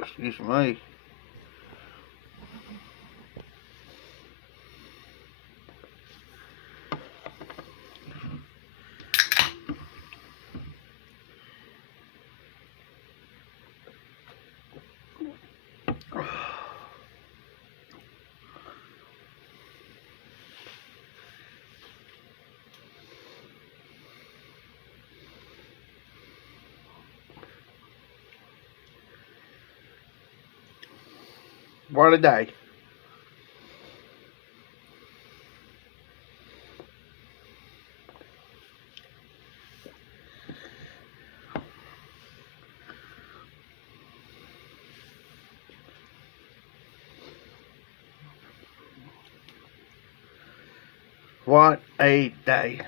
Excuse me. What a day. What a day.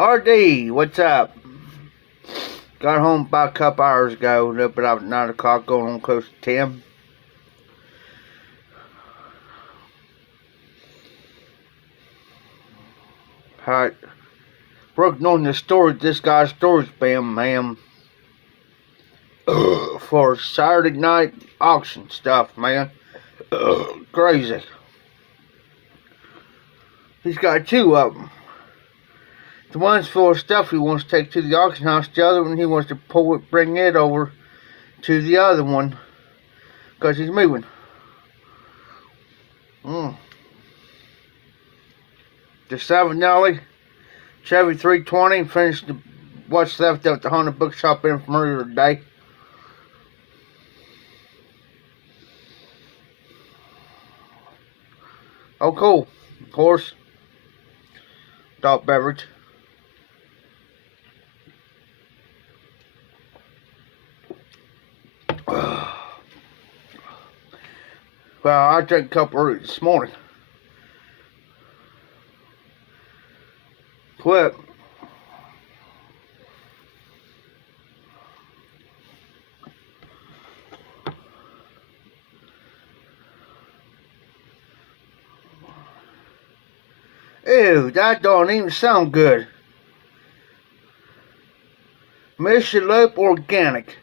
RD, what's up? Got home about a couple hours ago, up at 9 o'clock, going on close to 10. Alright. Working on the storage, this guy's storage bin, man. For Saturday night auction stuff, man. Crazy. He's got two of them. The one's full of stuff he wants to take to the auction house. The other one he wants to pull it, bring it over to the other one, because he's moving. The 7 Nelly Chevy 320, finished what's left at the Honda Bookshop in from earlier today. Oh, cool. Of course. Adult beverage. Well, I drank a couple early this morning. Quit. Ew, that don't even sound good. Michelob Organic.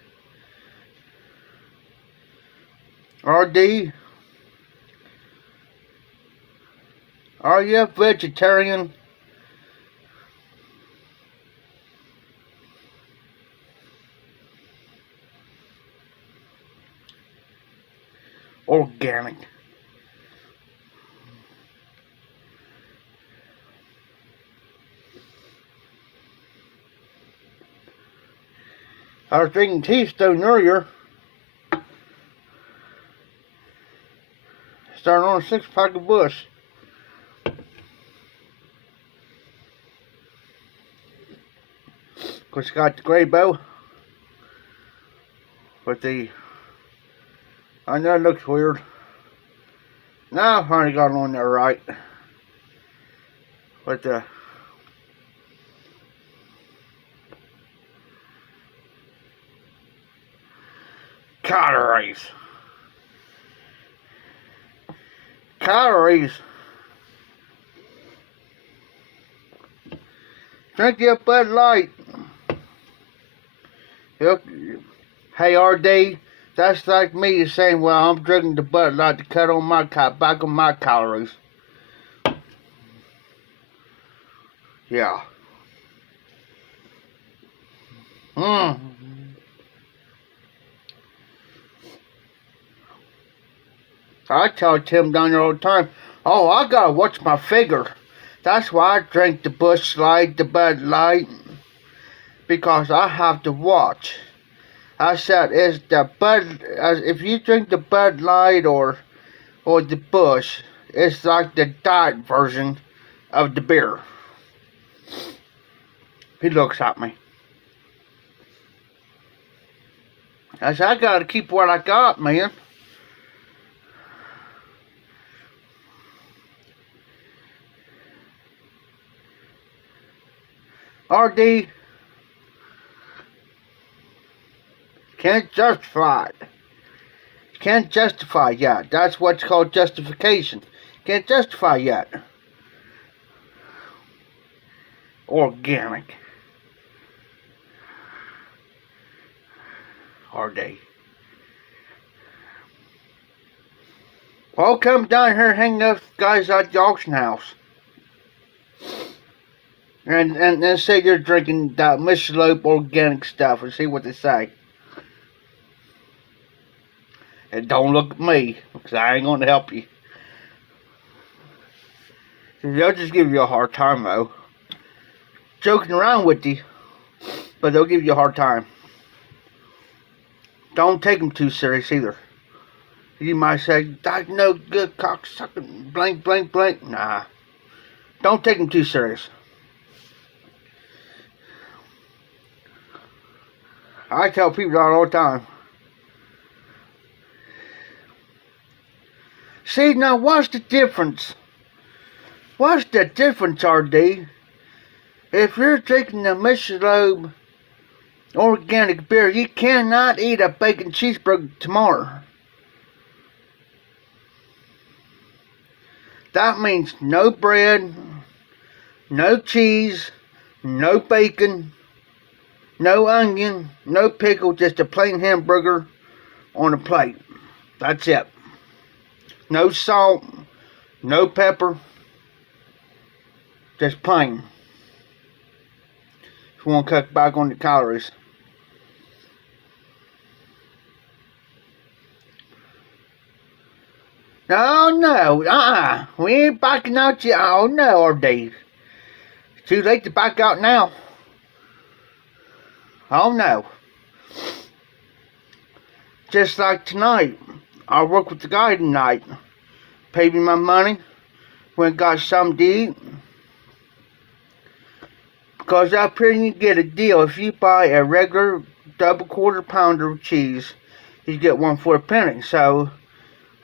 RD, are you a vegetarian? Organic. I was drinking Teastone earlier. Starting on a 6-pack of Busch. Of course, got the gray bow with the I know it looks weird. Now I finally got it on there right. With the calories. Calories. Drink your Bud Light. Hey, RD, that's like me saying, well, I'm drinking the Bud Light to cut on my back on my calories. Yeah. I tell Tim down there all the time, oh, I gotta watch my figure. That's why I drink the Busch Light, the Bud Light, because I have to watch. I said, is the Bud, if you drink the Bud Light or the Busch, it's like the diet version of the beer. He looks at me. I said, I gotta keep what I got, man. RD can't justify it. Can't justify yet. That's what's called justification. Can't justify yet. Organic. RD. Well, come down here and hang those guys at the auction house. And say you're drinking that Michelob organic stuff and see what they say. And don't look at me, because I ain't going to help you. They'll just give you a hard time, though. Joking around with you, but they'll give you a hard time. Don't take them too serious either. You might say, that's no good cocksucking, blank, blank, blank. Nah. Don't take them too serious. I tell people that all the time. See, now what's the difference? What's the difference, RD? If you're drinking the Michelob organic beer, you cannot eat a bacon cheeseburger tomorrow. That means no bread, no cheese, no bacon, no onion, no pickle, just a plain hamburger on a plate. That's it. No salt, no pepper, just plain. If you want to cut back on the calories. No, we ain't backing out yet. Oh no, RD. It's too late to back out now. Oh no. Just like tonight, I worked with the guy tonight. Paid me my money. Went and got something to eat. Because up here you get a deal. If you buy a regular double quarter pounder of cheese, you get one for a penny. So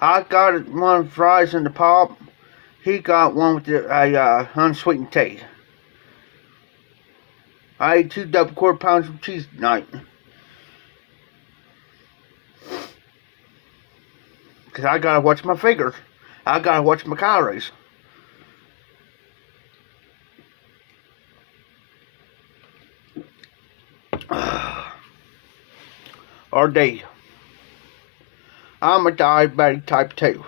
I got one fries in the pop. He got one with a unsweetened tea. I ate 2 double quarter pounds of cheese tonight. Because I gotta watch my figures. I gotta watch my calories. RD. I'm a diabetic type 2.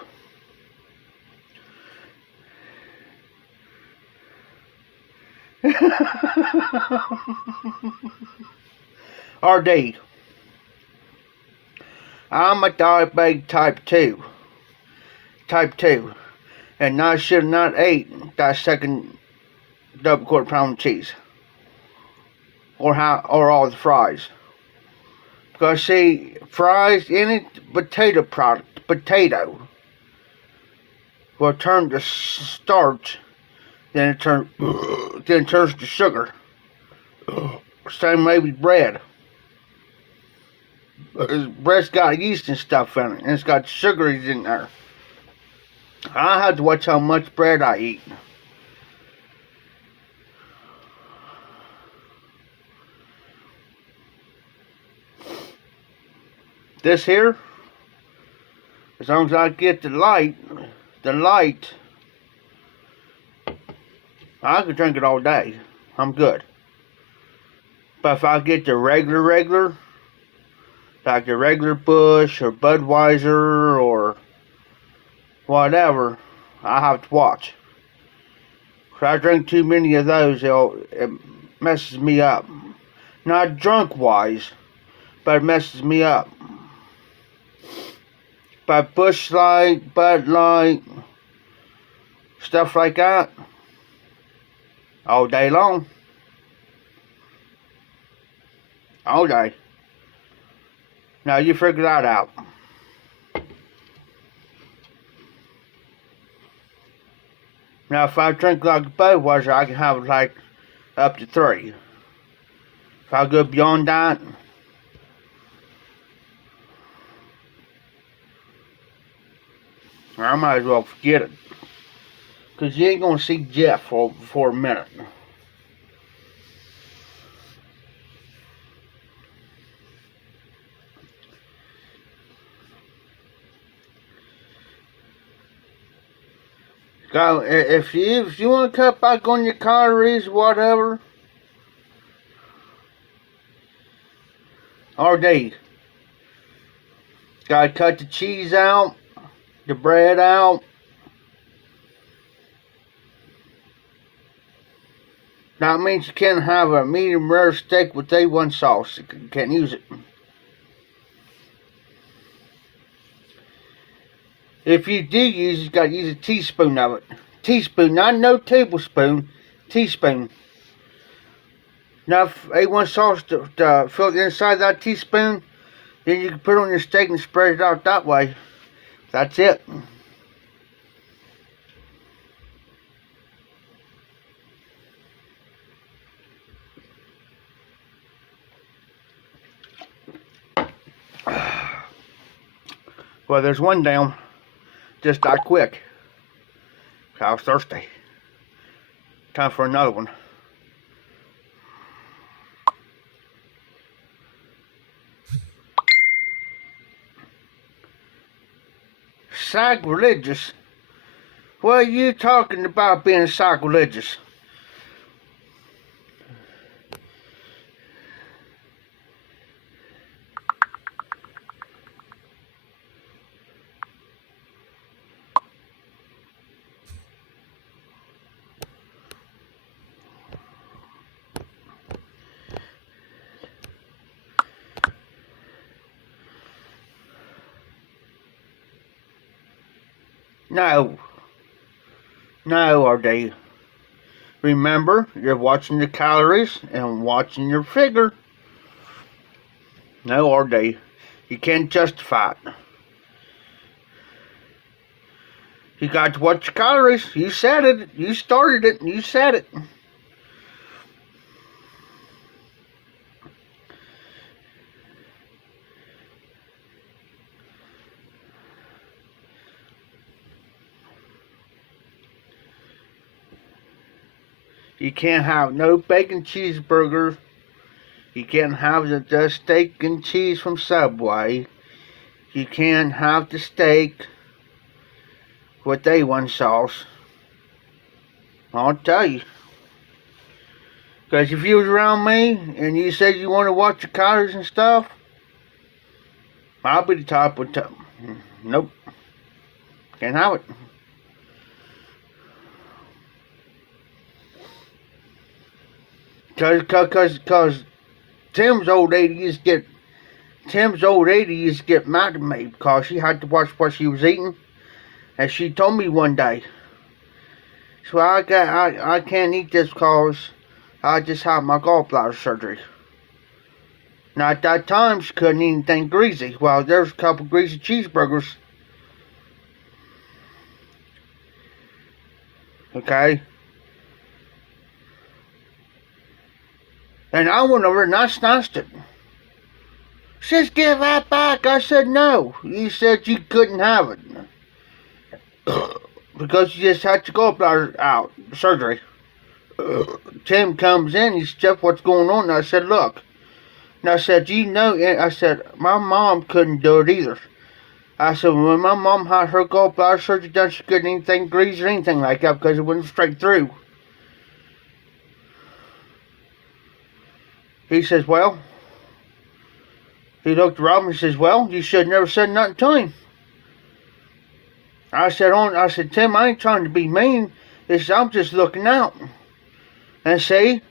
RD. I'm a diabetic type 2. Type 2. And I should not ate that second double quarter pound of cheese. Or all the fries. Because see, fries, any potato product, potato, will turn to starch, then it turns to sugar. Same way with bread. His breast got yeast and stuff in it, and it's got sugars in there. I have to watch how much bread I eat. This here, as long as I get the light, I could drink it all day. I'm good. But if I get the regular, like the regular Bush or Budweiser or whatever, I have to watch. If I drink too many of those, it messes me up. Not drunk wise, but it messes me up. But Bush Light, Bud Light, stuff like that, all day long. All day. Now you figure that out. Now if I drink like Budweiser, I can have like up to 3. If I go beyond that, I might as well forget it. Because you ain't going to see Jeff for a minute. If you want to cut back on your calories, whatever, RD. Gotta cut the cheese out, the bread out. That means you can't have a medium rare steak with A1 sauce. You can't use it. If you do use it, you gotta use a teaspoon of it. Teaspoon, not no tablespoon, teaspoon. Now, if A1 sauce to fill the inside of that teaspoon, then you can put it on your steak and spread it out that way. That's it. Well, there's one down. Just that quick. I was thirsty. Time for another one. Sacrilegious? What are you talking about being sacrilegious? No, RD. Remember, you're watching the calories and watching your figure. No, RD. You can't justify it. You got to watch your calories. You said it. You started it. You said it. You can't have no bacon cheeseburgers. You can't have the steak and cheese from Subway. You can't have the steak with A1 sauce. I'll tell you. Because if you was around me and you said you want to watch your calories and stuff, I'll be the top of the nope. Can't have it. Cause Tim's old lady used to get mad at me because she had to watch what she was eating, and she told me one day, so I can't eat this because I just had my gallbladder surgery. Now at that time she couldn't eat anything greasy. Well, there's a couple greasy cheeseburgers. Okay. And I went over and I snatched it. just give that back. I said, no. He said you couldn't have it. Because you just had to go out, surgery. Tim comes in, he said, Jeff, what's going on? And I said, look. And I said, you know, I said, my mom couldn't do it either. I said, when my mom had her gallbladder surgery done, she couldn't anything grease or anything like that because it went straight through. He says, well, he looked around and he says, well, you should have never said nothing to him. I said, Tim, I ain't trying to be mean. He said, I'm just looking out. And see,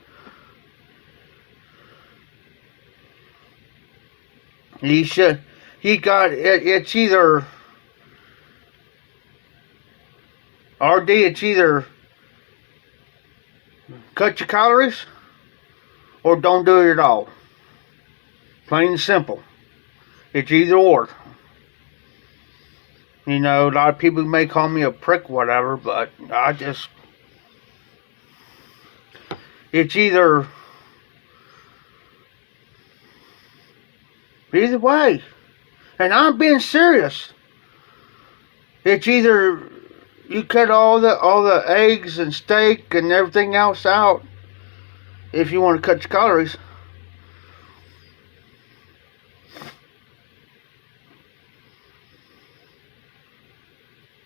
he got, it's either, RD, it's either cut your calories or don't do it at all. Plain and simple. It's either or. You know, a lot of people may call me a prick, whatever, but it's either way. And I'm being serious. It's either you cut all the eggs and steak and everything else out if you want to cut your calories.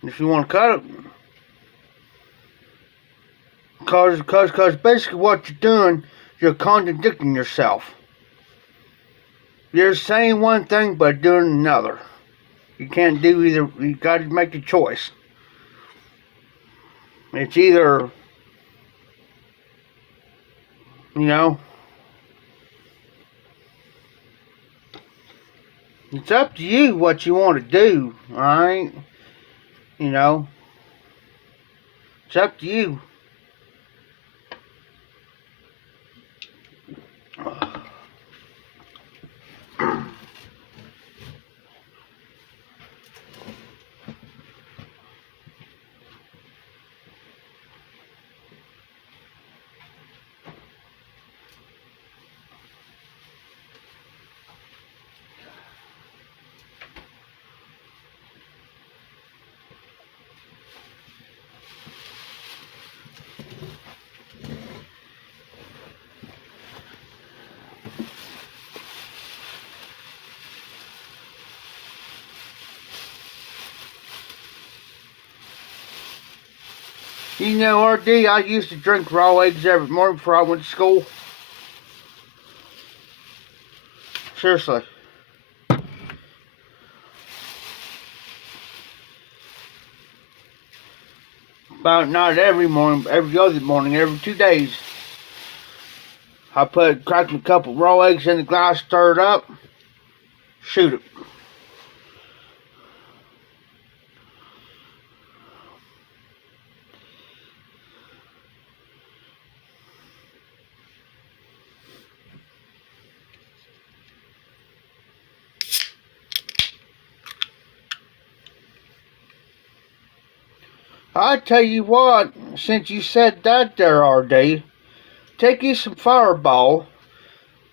If you want to cut it. Because basically what you're doing, you're contradicting yourself. You're saying one thing but doing another. You can't do either. You got to make a choice. It's either, you know, it's up to you what you want to do, alright? You know, it's up to you. You know, RD, I used to drink raw eggs every morning before I went to school. Seriously. About not every morning, but every other morning, every 2 days. I cracked a couple raw eggs in the glass, stir it up, shoot it. I tell you what, since you said that there, RD, take you some Fireball,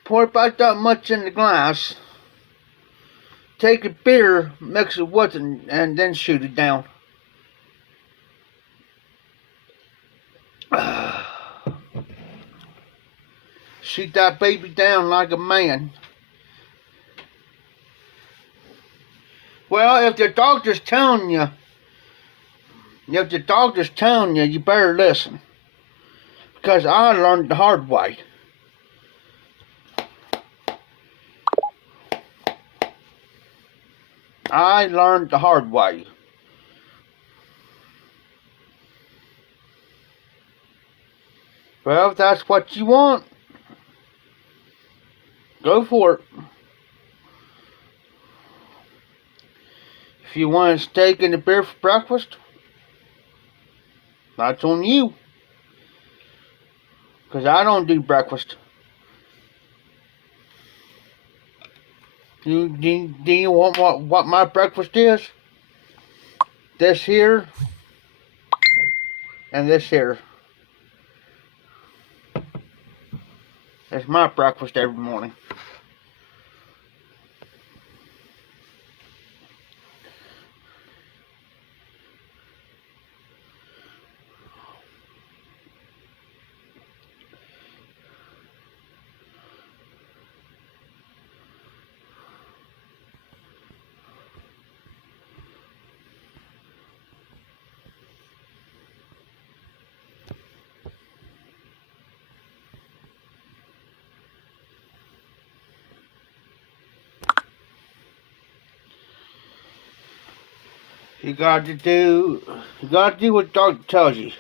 pour about that much in the glass, take a beer, mix it with it, and then shoot it down. Shoot that baby down like a man. Well, if the doctor's telling you, you better listen. Because I learned the hard way. I learned the hard way. Well, if that's what you want, go for it. If you want a steak and a beer for breakfast, that's on you. Because I don't do breakfast. Do you want what my breakfast is? This here and this here. That's my breakfast every morning. You got to do what the doctor tells you.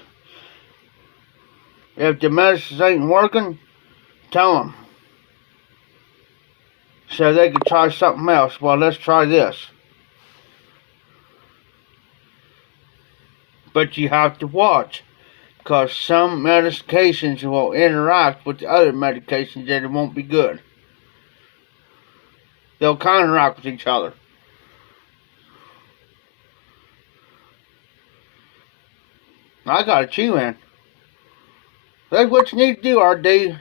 If the medicines ain't working, tell them. So they can try something else. Well, let's try this. But you have to watch, because some medications will interact with the other medications and it won't be good. They'll counteract with each other. I got a chew in. That's what you need to do, RD.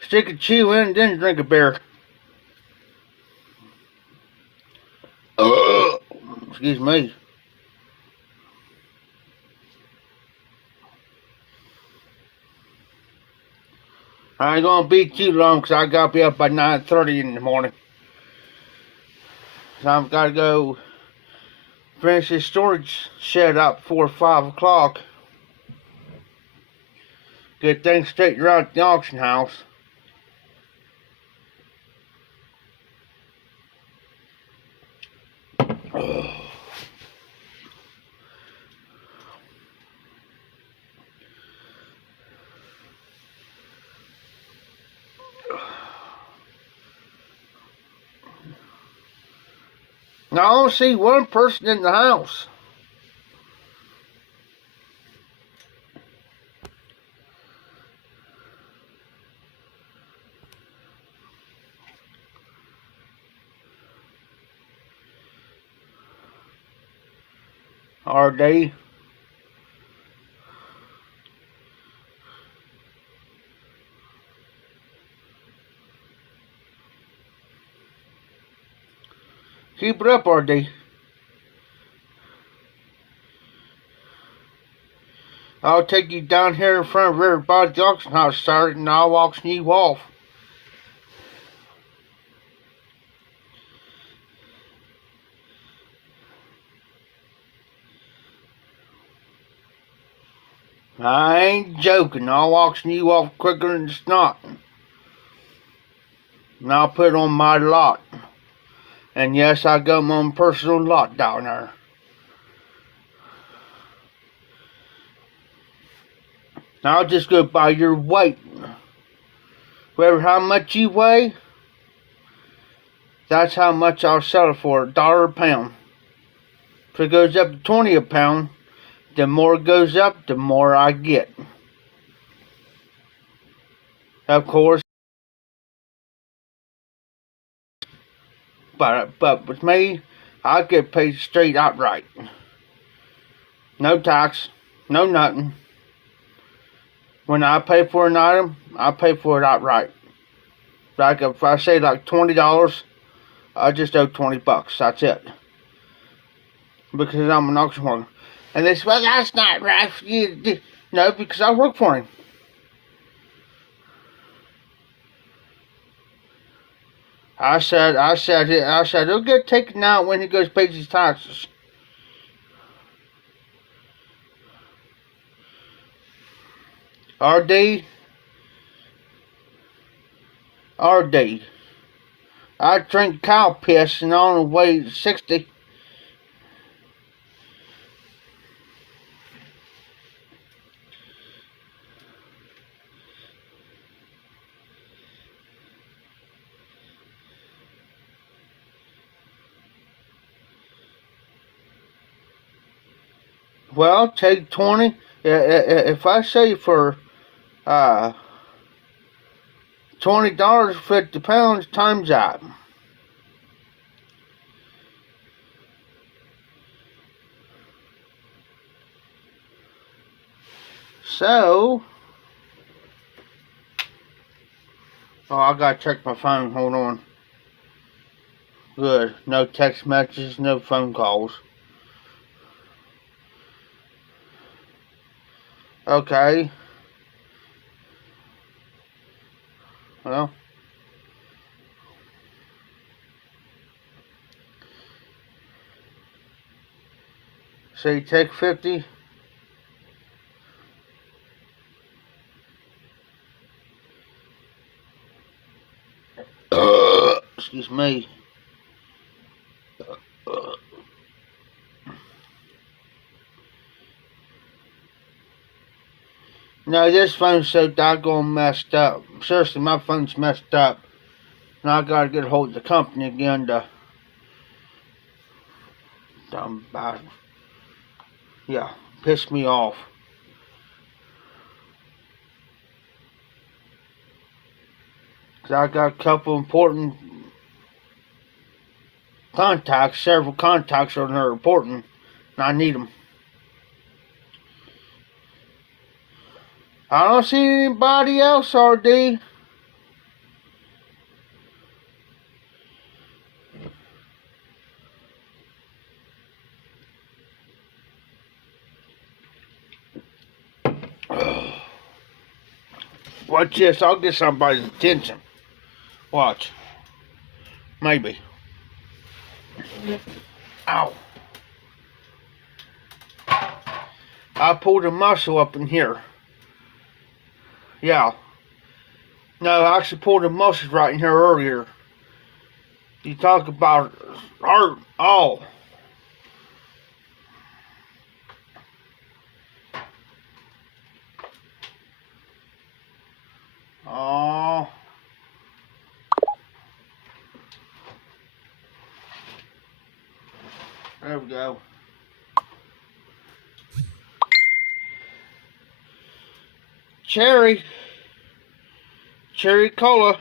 Stick a chew in, then drink a beer. Excuse me. I ain't gonna be too long because I gotta be up by 9:30 in the morning. So I've gotta go finish this storage shed up before 5 o'clock. Get things straightened out at the auction house. Now I don't see one person in the house. Are they? Keep it up, RD. I'll take you down here in front of everybody's auction house Saturday and I'll auction you off. I ain't joking. I'll auction you off quicker than snot. And I'll put it on my lot. And yes, I got my own personal lot down there. I'll just go by your weight. Whatever how much you weigh, that's how much I'll sell it for, $1 a pound. If it goes up to 20 a pound, the more it goes up, the more I get. Of course, but with me, I get paid straight outright. No tax, no nothing. When I pay for an item, I pay for it outright. Like if I say like $20, I just owe $20. That's it. Because I'm an auction worker. And they say, well, that's not right for you. No, because I work for him. I said, he'll get taken out when he goes pay his taxes. RD, I drink cow piss and I only weigh 60. Well, take 20. If I say for $20 for 50 pounds, times that. So, oh, I gotta check my phone. Hold on. Good. No text messages, no phone calls. Okay. Well. So you take 50. Excuse me. No, this phone's so doggone messed up. Seriously, my phone's messed up. And I gotta get a hold of the company again to... Yeah, piss me off. Cause I got a couple important contacts, several contacts on there important, and I need them. I don't see anybody else, RD. Watch this, I'll get somebody's attention. Watch. Maybe. Ow. I pulled a muscle up in here. Yeah. No, I actually pulled a muscle right in here earlier. You talk about hurt. Oh. Oh. There we go. Cherry cola.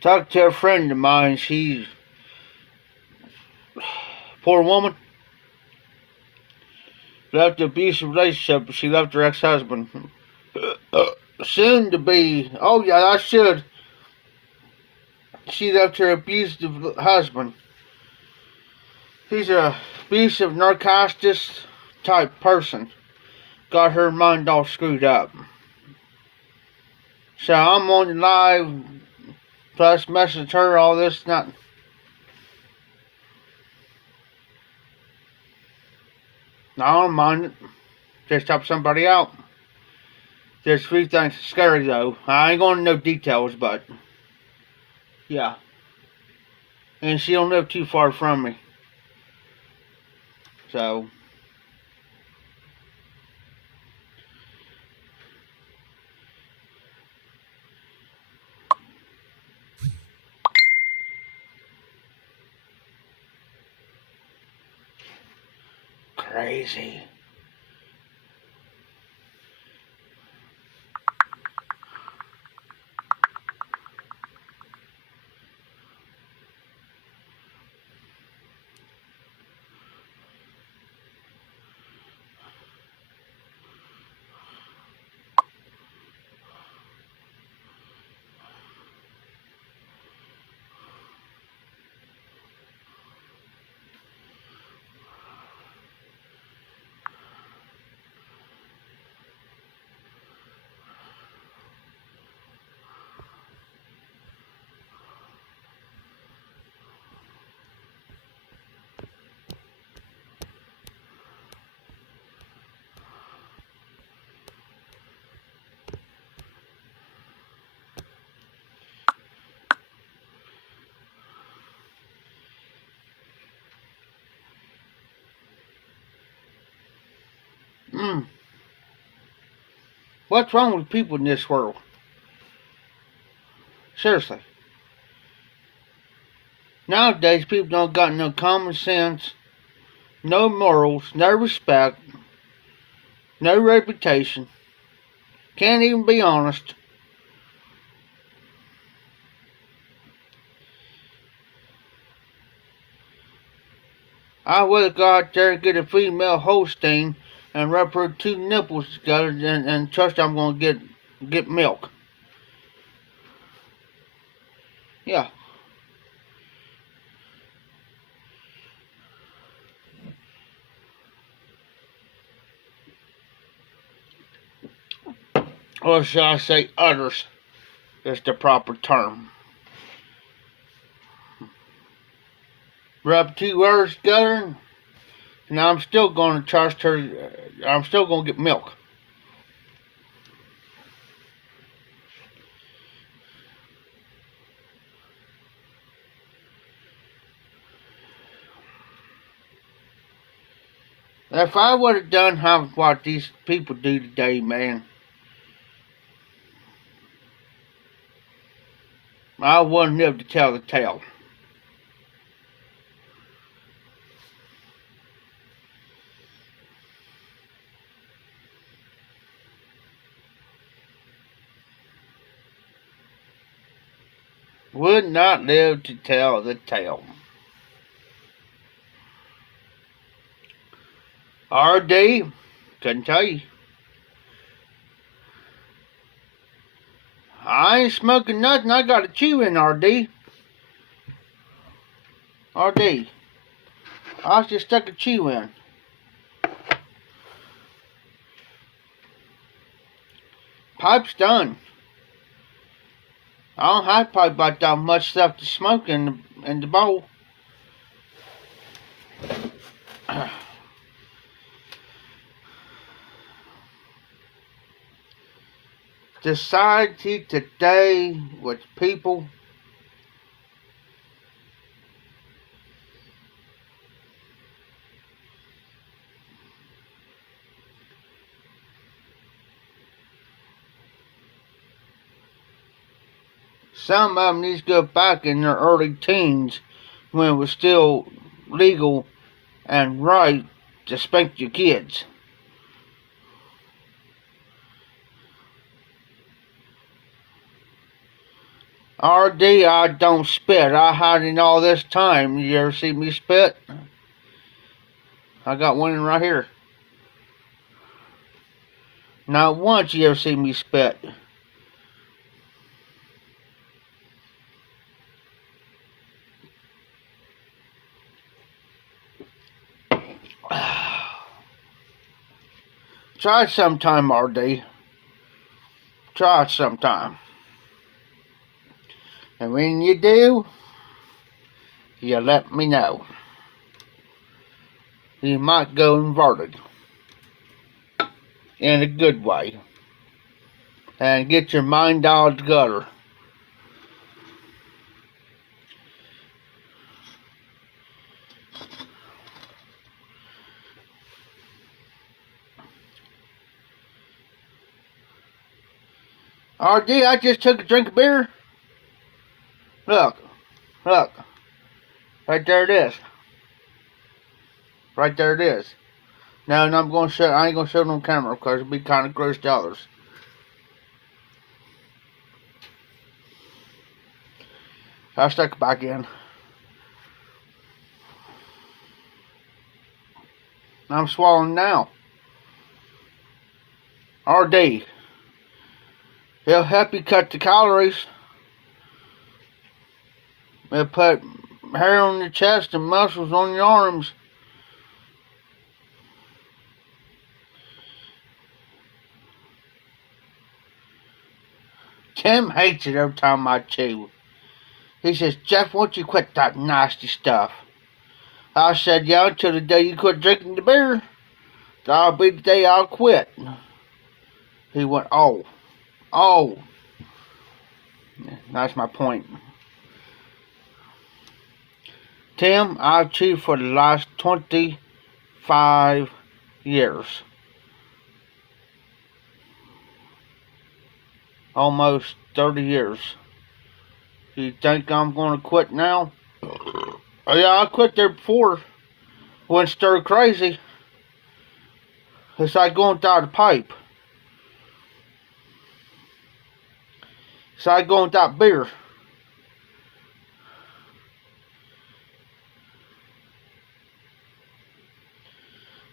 Talked to a friend of mine. She's poor woman. Left an abusive relationship, but she left her ex-husband. Soon to be. Oh yeah, I should. She left her abusive husband. He's a abusive, narcissist type person. Got her mind all screwed up. So I'm on the live, plus message her all this, not. I don't mind it. Just help somebody out. There's a few things scary though. I ain't going into no details, but yeah. And she don't live too far from me. So crazy. What's wrong with people in this world? Seriously. Nowadays, people don't got no common sense, no morals, no respect, no reputation. Can't even be honest. I'd rather go out there and get a female Holstein and rub her two nipples together and trust I'm going to get milk. Yeah. Or shall I say others is the proper term. Rub two words together, and I'm still going to trust her. I'm still going to get milk. If I would have done what these people do today, man, I wouldn't live to tell the tale. Would not live to tell the tale. RD, couldn't tell you. I ain't smoking nothing. I got a chew in, RD. RD. I just stuck a chew in. Pipe's done. I don't have probably about that much stuff to smoke in the bowl. Society today with people some of them need to go back in their early teens when it was still legal and right to spank your kids. RD, I don't spit. I hide in all this time. You ever see me spit? I got one in right here. Not once you ever see me spit. Try it sometime, RD. Try it sometime. And when you do, you let me know. You might go inverted. In a good way. And get your mind all together. RD, I just took a drink of beer. Look. Right there it is. Right there it is. Now I'm gonna show. I ain't gonna show it on camera because it'd be kind of gross to others. I'll stick it back in. I'm swallowing now. RD. It'll help you cut the calories. It'll put hair on your chest and muscles on your arms. Tim hates it every time I chew. He says, Jeff, won't you quit that nasty stuff? I said, yeah, until the day you quit drinking the beer, that'll be the day I'll quit. He went, oh. That's my point. Tim, I've chewed for the last 25 years. Almost 30 years. Do you think I'm going to quit now? Oh yeah, I quit there before. Went stir crazy. It's like going without a pipe. It's like going without beer.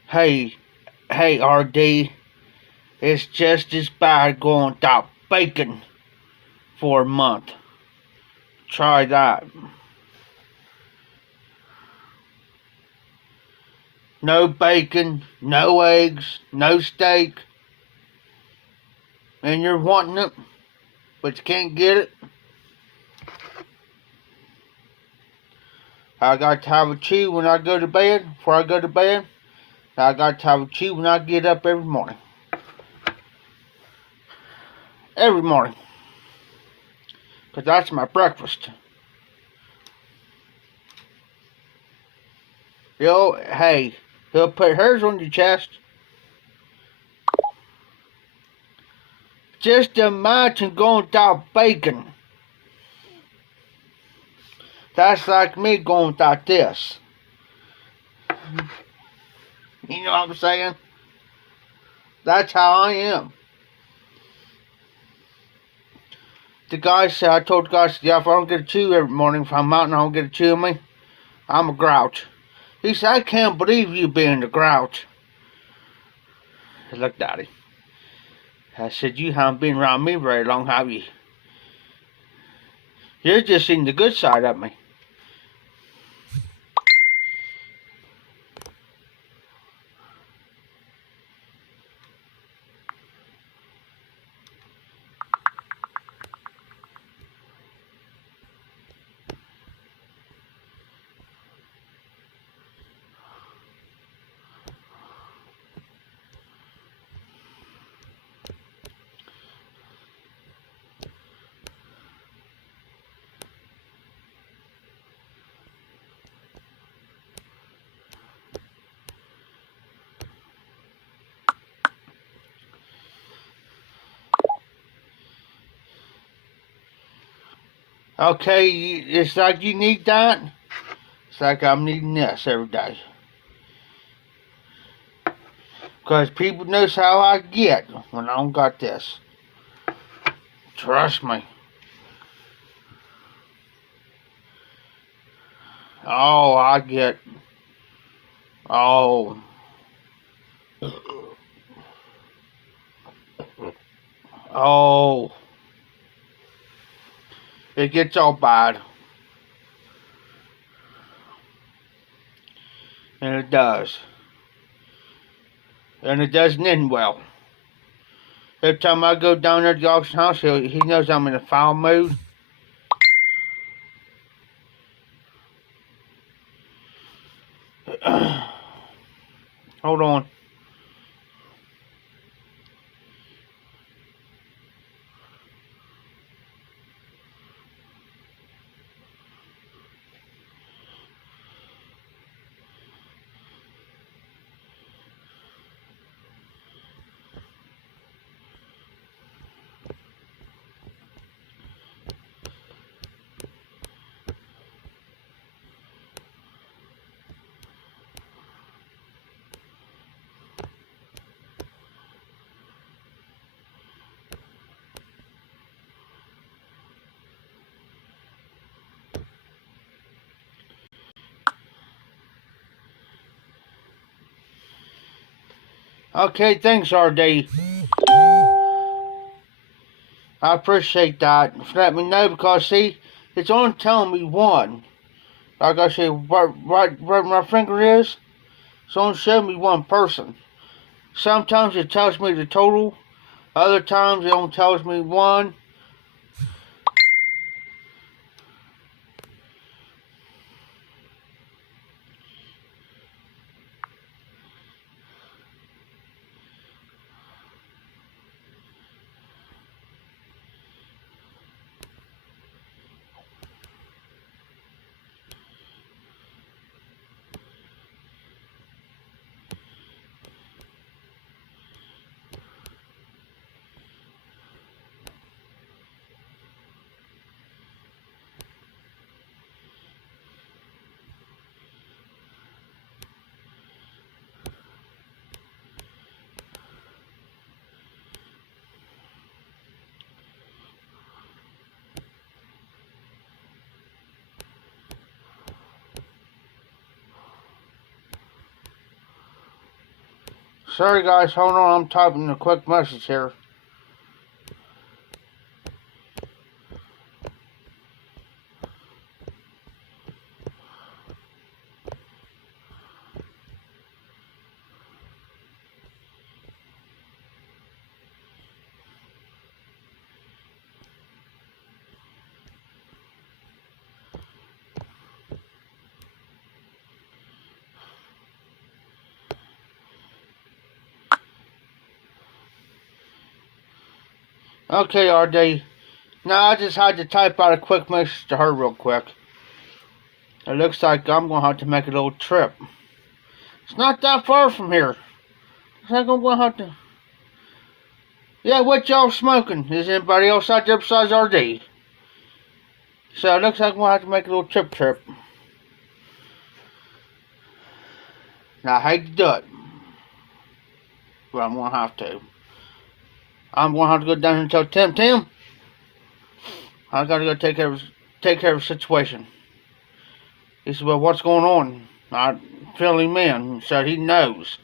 Hey, RD, it's just as bad going without bacon for a month. Try that. No bacon, no eggs, no steak. And you're wanting it, but you can't get it. I got to have a chew when I go to bed, before I go to bed. I got to have a chew when I get up every morning. Every morning. Because that's my breakfast. Hey, he'll put hers on your chest. Just imagine going without bacon. That's like me going without this. You know what I'm saying? That's how I am. I told the guy, yeah, if I don't get a chew every morning, if I'm out and I don't get a chew of me, I'm a grouch. He said, I can't believe you being a grouch. I looked at him. I said, you haven't been around me very long, have you? You're just seeing the good side of me. Okay, it's like you need that. It's like I'm needing this every day. Because people knows how I get when I don't got this. Trust me. Oh, I get... Oh. Oh. It gets all bad. And it does. And it doesn't end well. Every time I go down there to the auction house, he knows I'm in a foul mood. Hold on. Okay, thanks, RD. I appreciate that. Let me know because, see, it's only telling me one. Like I said, right where my finger is, it's only showing me one person. Sometimes it tells me the total. Other times it only tells me one. Sorry guys, hold on, I'm typing a quick message here. Okay, RD. Now I just had to type out a quick message to her real quick. It looks like I'm going to have to make a little trip. It's not that far from here. It's like I'm going to have to... Yeah, what y'all smoking? Is anybody else out there besides RD? So it looks like I'm going to have to make a little trip. Now I hate to do it, but I'm going to have to. I'm going to have to go down here and tell Tim, I got to go take care of the situation. He said, well, what's going on? I fill him in, so he knows.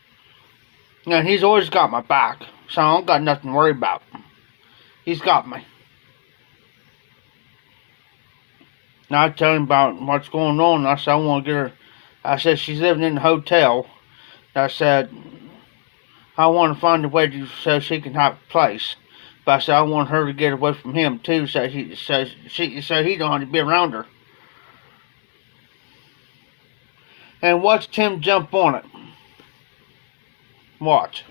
And he's always got my back, so I don't got nothing to worry about. He's got me. Now I tell him about what's going on. I said, I want to get her. I said, she's living in the hotel. I said, I want to find a way so she can have a place. But I said, I want her to get away from him too, so he don't have to be around her. And watch Tim jump on it. Watch.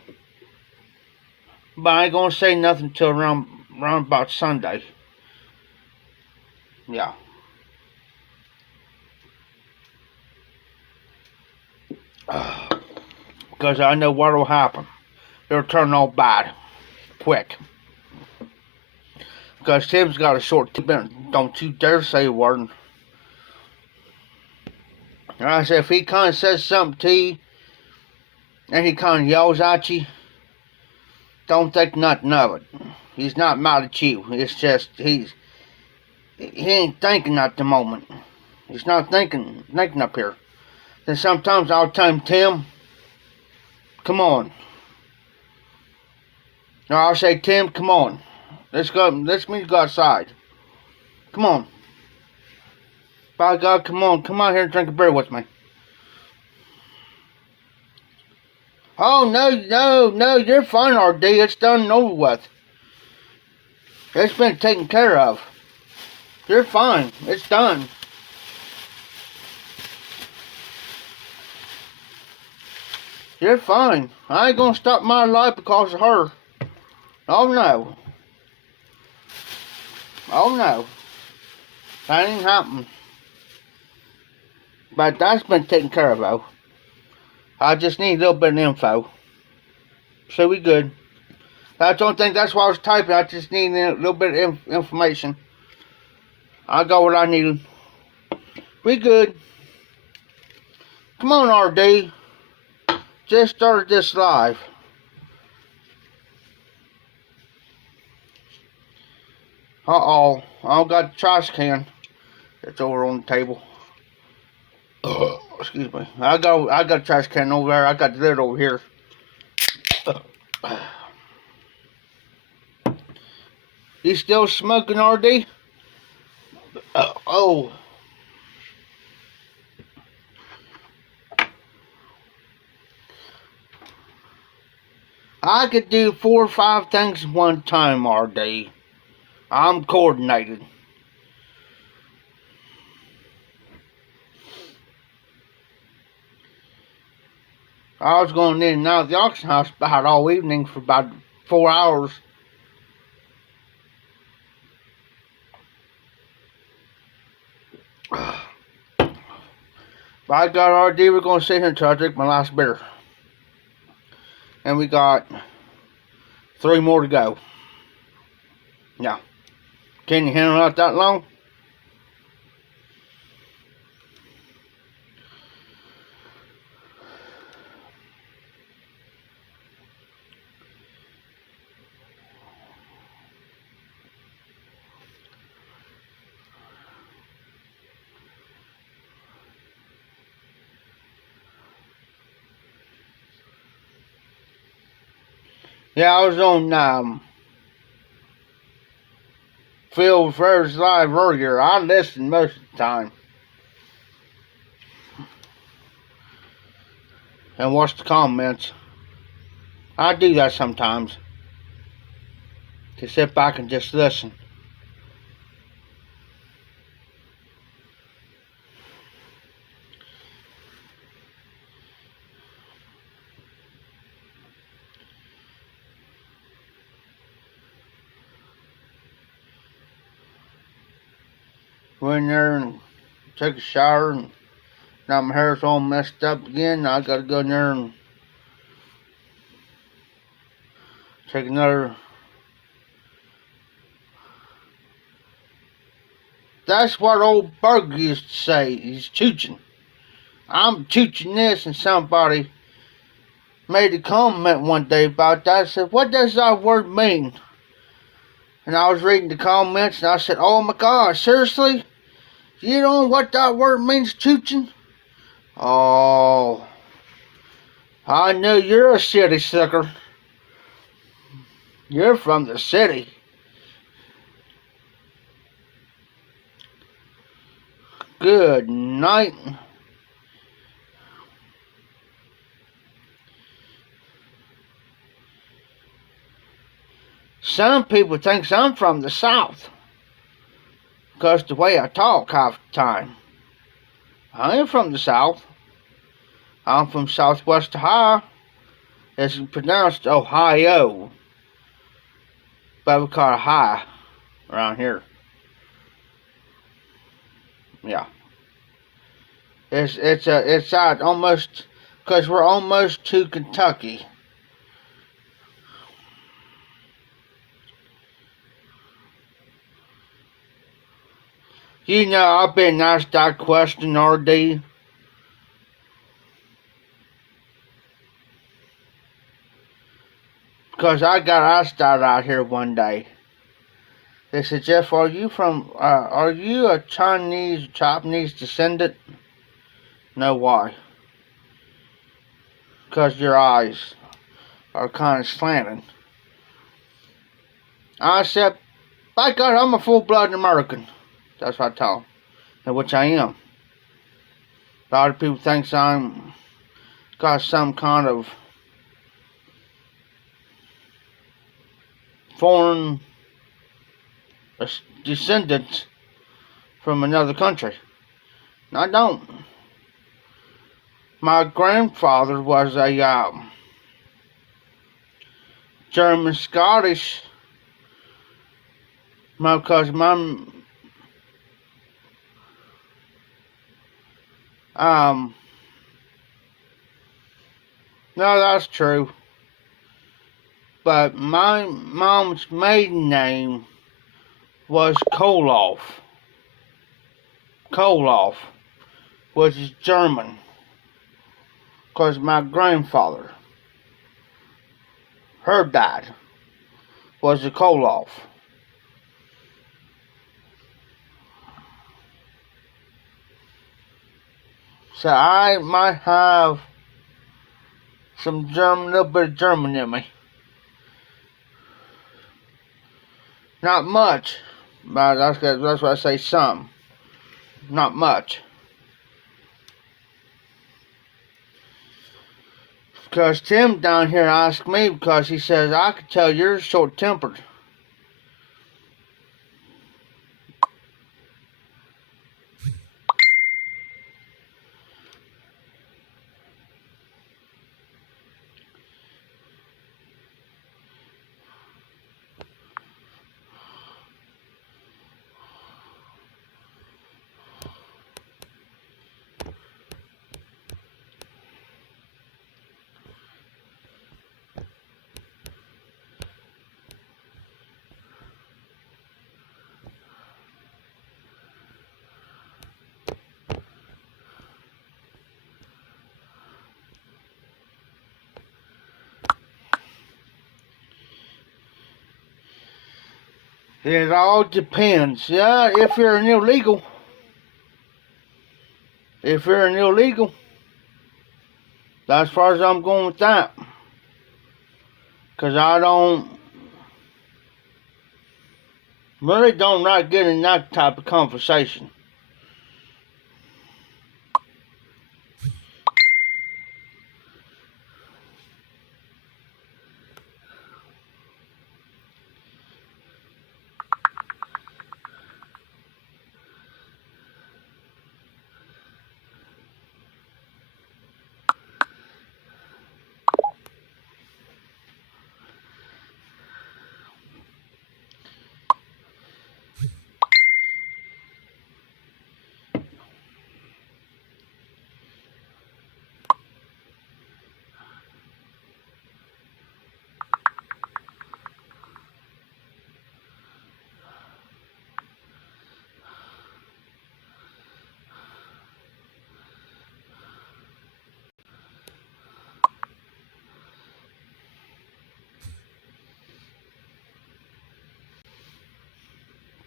But I ain't gonna say nothing till around about Sunday. Yeah. Because I know what'll happen. It'll turn all bad. Quick. Because Tim's got a short temper. Don't you dare say a word. And I said, if he kind of says something to you, and he kind of yells at you, don't think nothing of it. He's not mad at you. It's just, he ain't thinking at the moment. He's not thinking up here. Then sometimes I'll tell him, Tim, come on. Or I'll say, Tim, come on. Let's go outside. Come on. By God, come on out here and drink a beer with me. Oh, no, you're fine, RD. It's done and over with. It's been taken care of. You're fine. It's done. You're fine. I ain't gonna stop my life because of her. Oh, no. Oh, no. That ain't happening. But that's been taken care of, though. I just need a little bit of info. So we good. I don't think that's why I was typing. I just need a little bit of information. I got what I needed. We good. Come on, RD. Just started this live. Uh-oh. I don't got the trash can. It's over on the table. Excuse me. I got a trash can over there. I got the lid over here. You still smoking, RD? Oh. I could do 4 or 5 things at one time, RD. I'm coordinated. I was going in and out of the auction house about all evening for about 4 hours. By God, RD, we're going to sit here until I drink my last beer. And we got 3 more to go. Yeah. Can you handle out that long? Yeah, I was on Phil Ferris Live earlier. I listen most of the time and watch the comments. I do that sometimes. To sit back and just listen. Go in there and take a shower, and now my hair's all messed up again. Now I gotta go in there and take another. That's what old Berg used to say. He's chooching. I'm chooching this, and somebody made a comment one day about that. I said, what does that word mean? And I was reading the comments, and I said, oh my gosh, seriously? You know what that word means, chooching? Oh, I knew you're a city slicker. You're from the city. Good night. Some people think I'm from the South because the way I talk half the time. I ain't from the South. I'm from Southwest Ohio. It's pronounced Ohio, but we call it Ohio around here. Yeah. It's out almost, because we're almost to Kentucky. You know, I've been asked that question, RD. Because I got asked that out here one day. They said, Jeff, are you a Japanese descendant? No, why? Because your eyes are kind of slanted. I said, by God, I'm a full-blooded American. That's what I tell them, and which I am. A lot of people think I'm got some kind of foreign descendants from another country. And I don't. My grandfather was a German Scottish, because no, that's true. But my mom's maiden name was Koloff. Koloff, which is German. Because my grandfather, her dad, was a Koloff. So I might have some little bit of German in me. Not much, but that's why I say some. Not much. Because Tim down here asked me, because he says, I could tell you're short-tempered. It all depends. Yeah, if you're an illegal. If you're an illegal. That's as far as I'm going with that. Because I don't like getting in that type of conversation.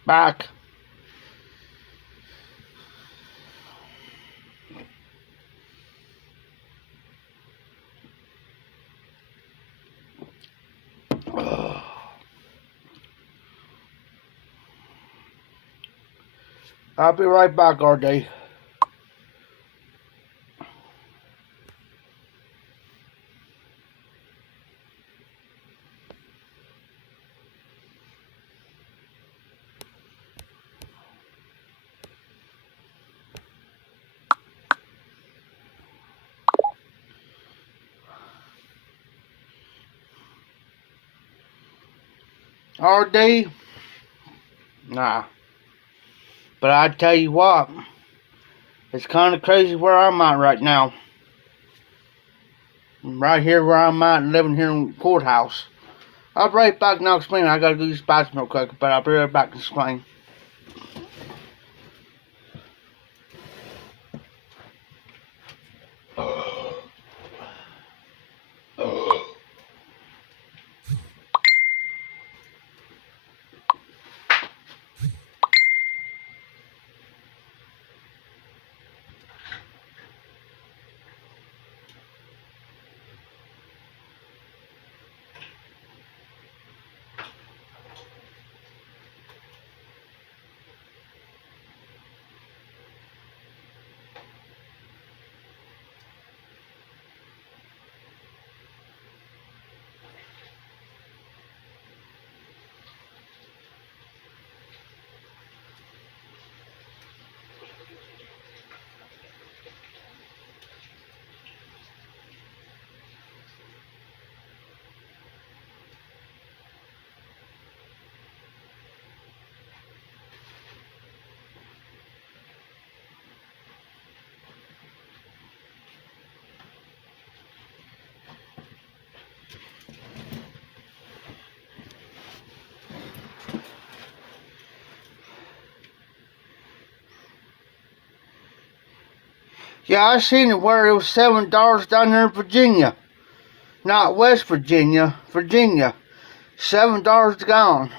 Back. I'll be right back, RD. RD? Nah. But I tell you what, it's kind of crazy where I'm at right now. Right here where I'm at, living here in the courthouse. I'll be right back now explain. I gotta do this bathroom real quick, but I'll be right back to explain. Yeah, I seen it where it was $7 down there in Virginia. Not West Virginia, Virginia. $7 a gallon.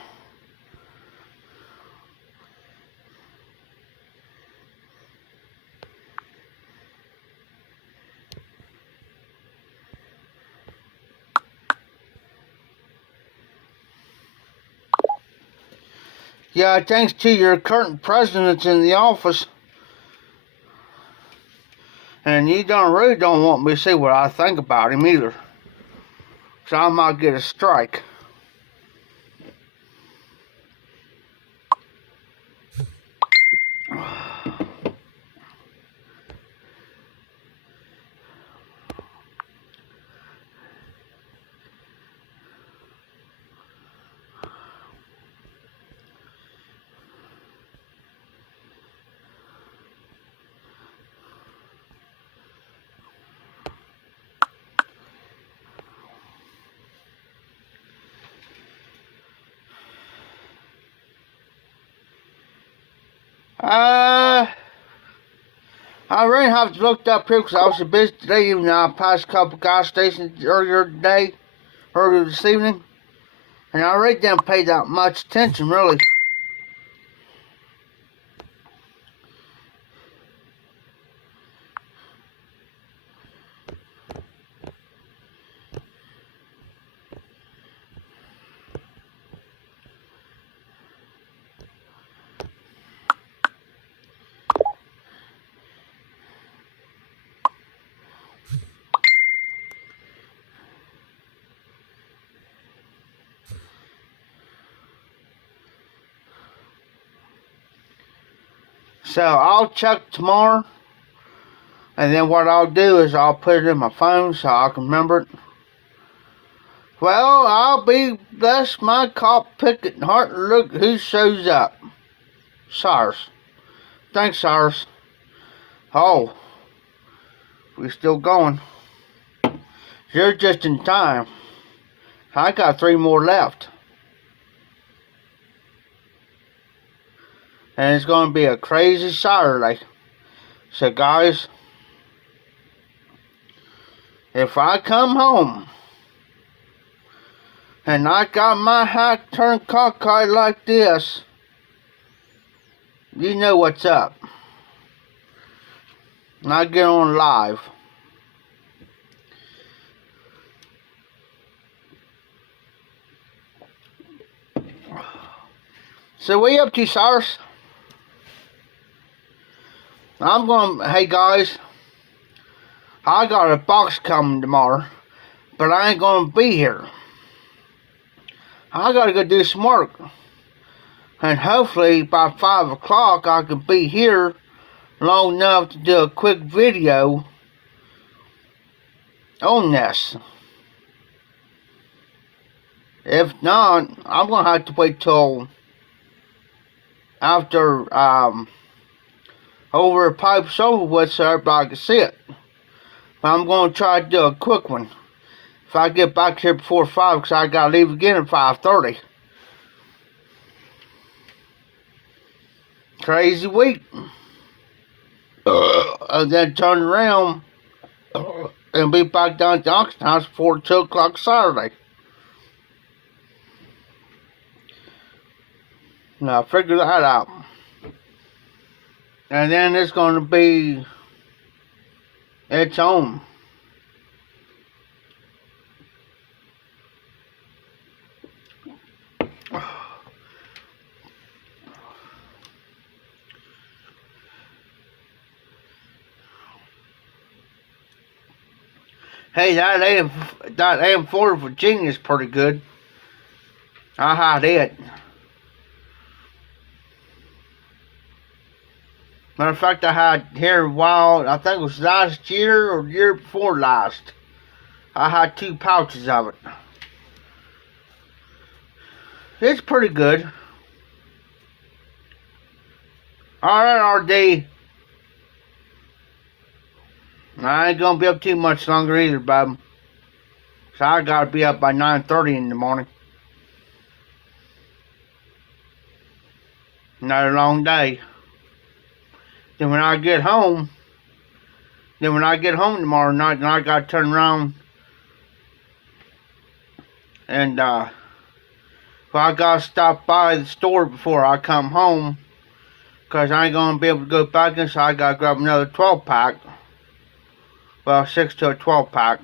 Yeah, thanks to your current presidents in the office. And you really don't want me to say what I think about him either. So I might get a strike. I really have to look up here because I was so busy today, even though I passed a couple gas stations earlier this evening. And I really didn't pay that much attention, really. So I'll check tomorrow, and then what I'll do is I'll put it in my phone so I can remember it. Well, I'll be blessed my cop picket heart and look who shows up. Cyrus. Thanks, Cyrus. Oh, we're still going. You're just in time. I got 3 more left. And it's going to be a crazy Saturday. So guys, if I come home and I got my hat turned cockeyed like this, you know what's up. And I get on live. So what you up to, Cyrus? Hey guys, I got a box coming tomorrow, but I ain't gonna be here. I gotta go do some work. And hopefully by 5 o'clock I can be here long enough to do a quick video on this. If not, I'm gonna have to wait till after over a pipe's over with so everybody can see it. But I'm gonna try to do a quick one if I get back here before 5, because I gotta leave again at 5:30. Crazy week. And then turn around and be back down to Oxton House before 2 o'clock Saturday. Now figure that out. And then it's going to be its own. Hey, that AM4 Virginia is pretty good. I had it. Matter of fact, I had here a while, I think it was last year or year before last. I had 2 pouches of it. It's pretty good. Alright, RD. I ain't gonna be up too much longer either, bub. So I gotta be up by 9:30 in the morning. Another long day. Then when I get home tomorrow night, then I gotta turn around and I gotta stop by the store before I come home, cause I ain't gonna be able to go back in, so I gotta grab another 12-pack. Well, 6 to a 12-pack.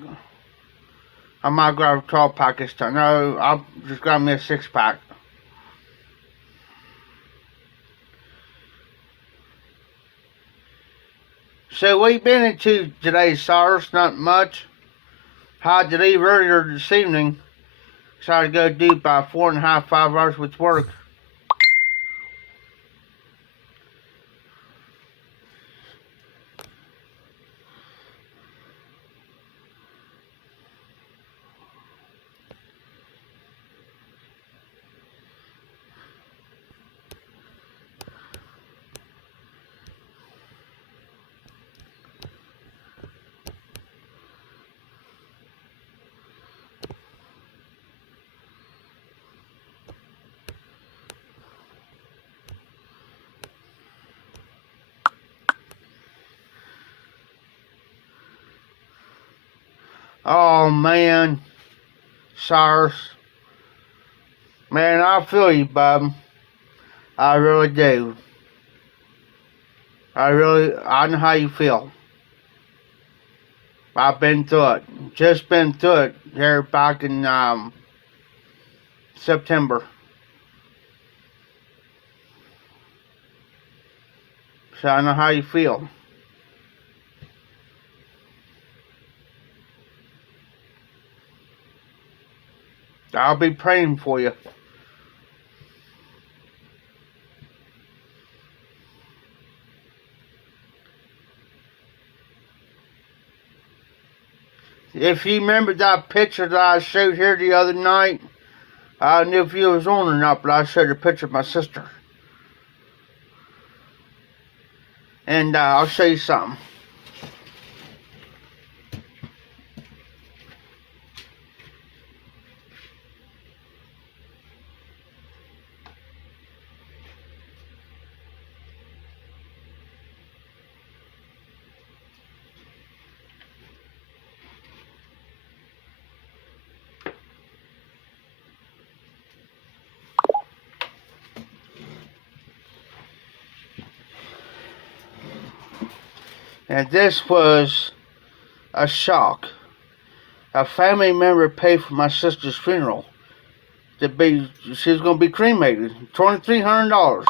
I might grab a 12-pack this time. No, I'll just grab me a 6-pack. So what you been into today, Cyrus? Not much. Had to leave earlier this evening. Decided to go do about 4.5, 5 hours with work. Oh man, Cyrus. Man, I feel you, bub. I really do. I know how you feel. I've been through it. Just been through it here back in September. So I know how you feel. I'll be praying for you. If you remember that picture that I showed here the other night, I don't know if you was on or not, but I showed a picture of my sister. And I'll show you something. And this was a shock. A family member paid for my sister's funeral. She was going to be cremated. $2,300.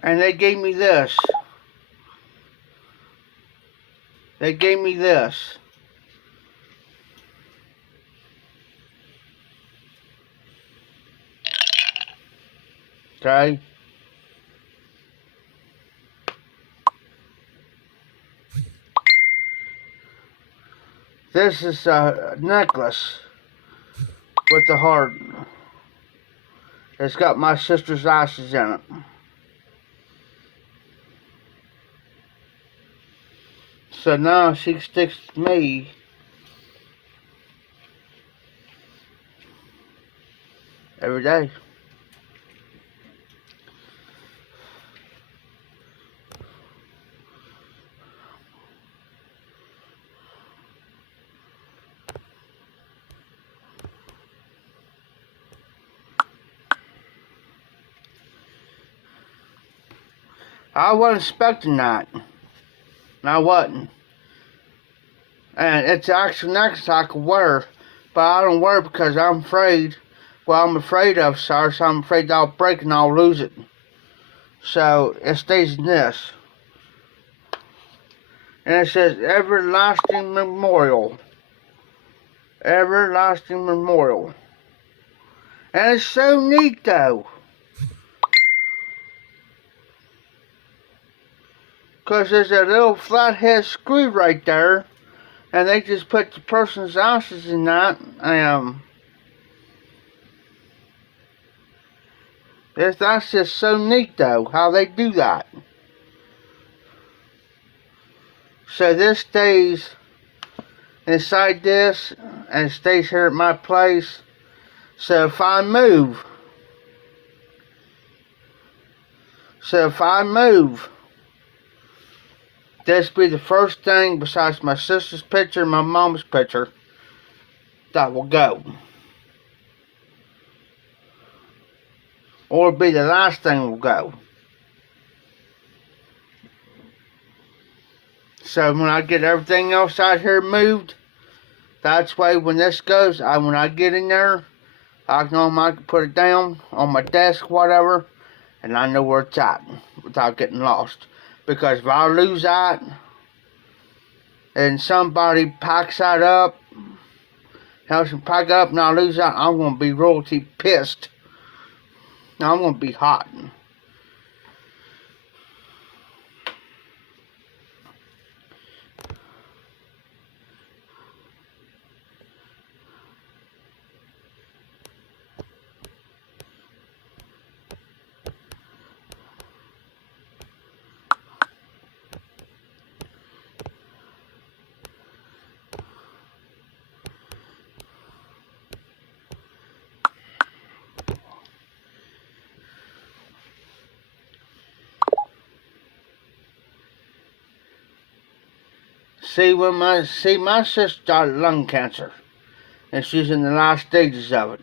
And they gave me this. They gave me this. Okay? This is a necklace with the heart. It's got my sister's ashes in it. So now she sticks to me every day. I wasn't expecting that. I wasn't. And it's actually necklace I could wear, but I don't wear it because I'm afraid. Well, I'm afraid of, sorry, so I'm afraid that I'll break and I'll lose it. So it stays in this. And it says Everlasting Memorial. Everlasting Memorial. And it's so neat though. Because there's a little flathead screw right there. And they just put the person's ashes in that. That's just so neat though, how they do that. So this stays inside this, and it stays here at my place. So if I move, this will be the first thing besides my sister's picture and my mom's picture that will go. Or it'll be the last thing will go. So when I get everything else out here moved, that's why when this goes, when I get in there, I can put it down on my desk, whatever, and I know where it's at without getting lost. Because if I lose that, and somebody packs that up, helps me pack it up, and I lose that, I'm going to be royalty pissed. I'm going to be hot. My sister got lung cancer, and she's in the last stages of it.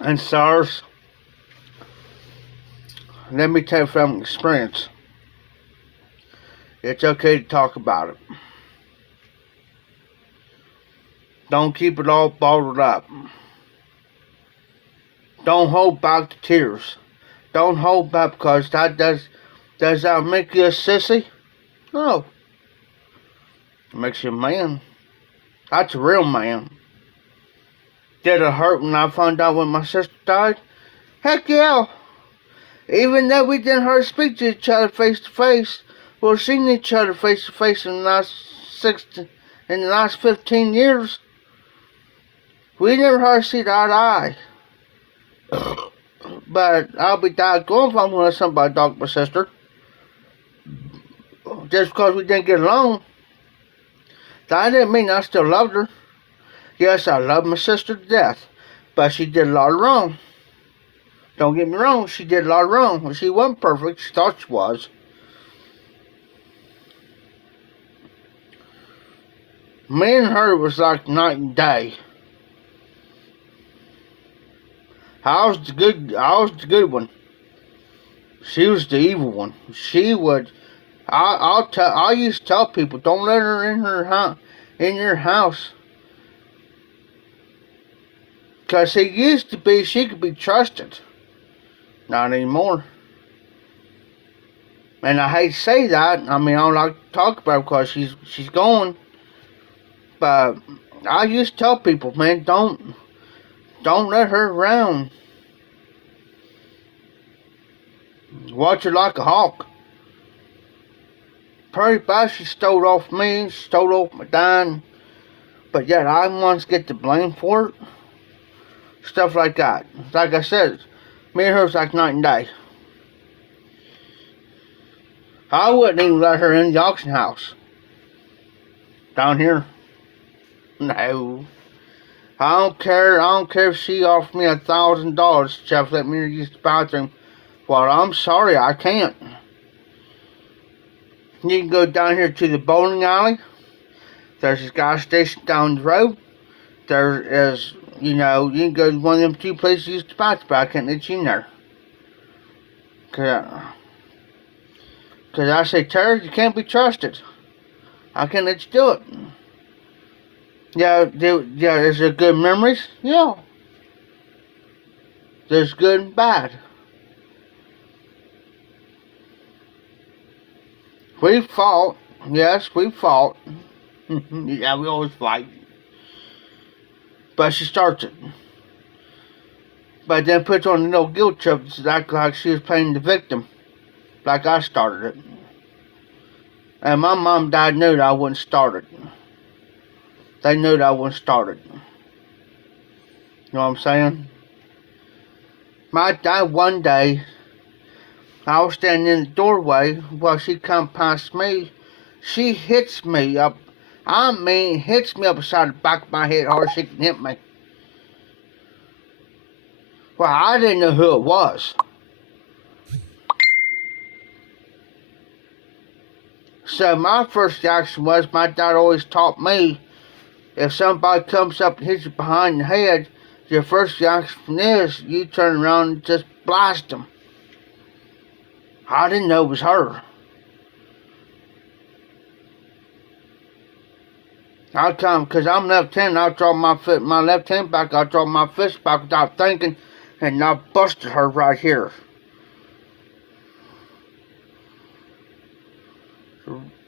And sirs, let me tell you from experience, it's okay to talk about it. Don't keep it all bottled up. Don't hold back the tears. Don't hold back, because does that make you a sissy? No. It makes you a man. That's a real man. Did it hurt when I found out when my sister died? Heck yeah. Even though we didn't hardly speak to each other face to face, we've seen each other face to face in the last 15 years. We never hardly see eye to eye. But I'll be doggone if I'm going to let somebody dog my sister. Just because we didn't get along. That didn't mean I still loved her. Yes, I love my sister to death. But she did a lot of wrong. Don't get me wrong, she did a lot of wrong. She wasn't perfect, she thought she was. Me and her was like night and day. I was the good one. She was the evil one. She would. I used to tell people, don't let her in your house. Cause it used to be she could be trusted. Not anymore. And I hate to say that. I mean, I don't like to talk about it because she's gone. But I used to tell people, man, don't let her around. Watch her like a hawk. Pretty bad she stole off me, stole off my dime. But yet I once get the blame for it. Stuff like that. Like I said, me and her was like night and day. I wouldn't even let her in the auction house. Down here. No. I don't care if she offered me $1,000 to let me use the bathroom. Well, I'm sorry, I can't. You can go down here to the bowling alley. There's a gas station down the road. There is, you can go to one of them two places to use the bathroom, but I can't let you in there. Cause I say, Terry, you can't be trusted. I can't let you do it. Yeah, is there good memories? Yeah. There's good and bad. We fought. Yes, we fought. Yeah, we always fight. But she starts it. But then puts on the no guilt trip to act like she was playing the victim. Like I started it. And my mom and dad knew that I wouldn't start it. They knew that I wouldn't start it. You know what I'm saying? My dad, one day, I was standing in the doorway while she come past me. She hits me up. I mean, hits me up beside the back of my head hard as she can hit me. Well, I didn't know who it was. So my first reaction was, my dad always taught me, if somebody comes up and hits you behind the head, your first reaction is, you turn around and just blast them. I didn't know it was her. I'll come, because I'm left-handed, I'll draw my left hand back, I'll draw my fist back without thinking, and I busted her right here.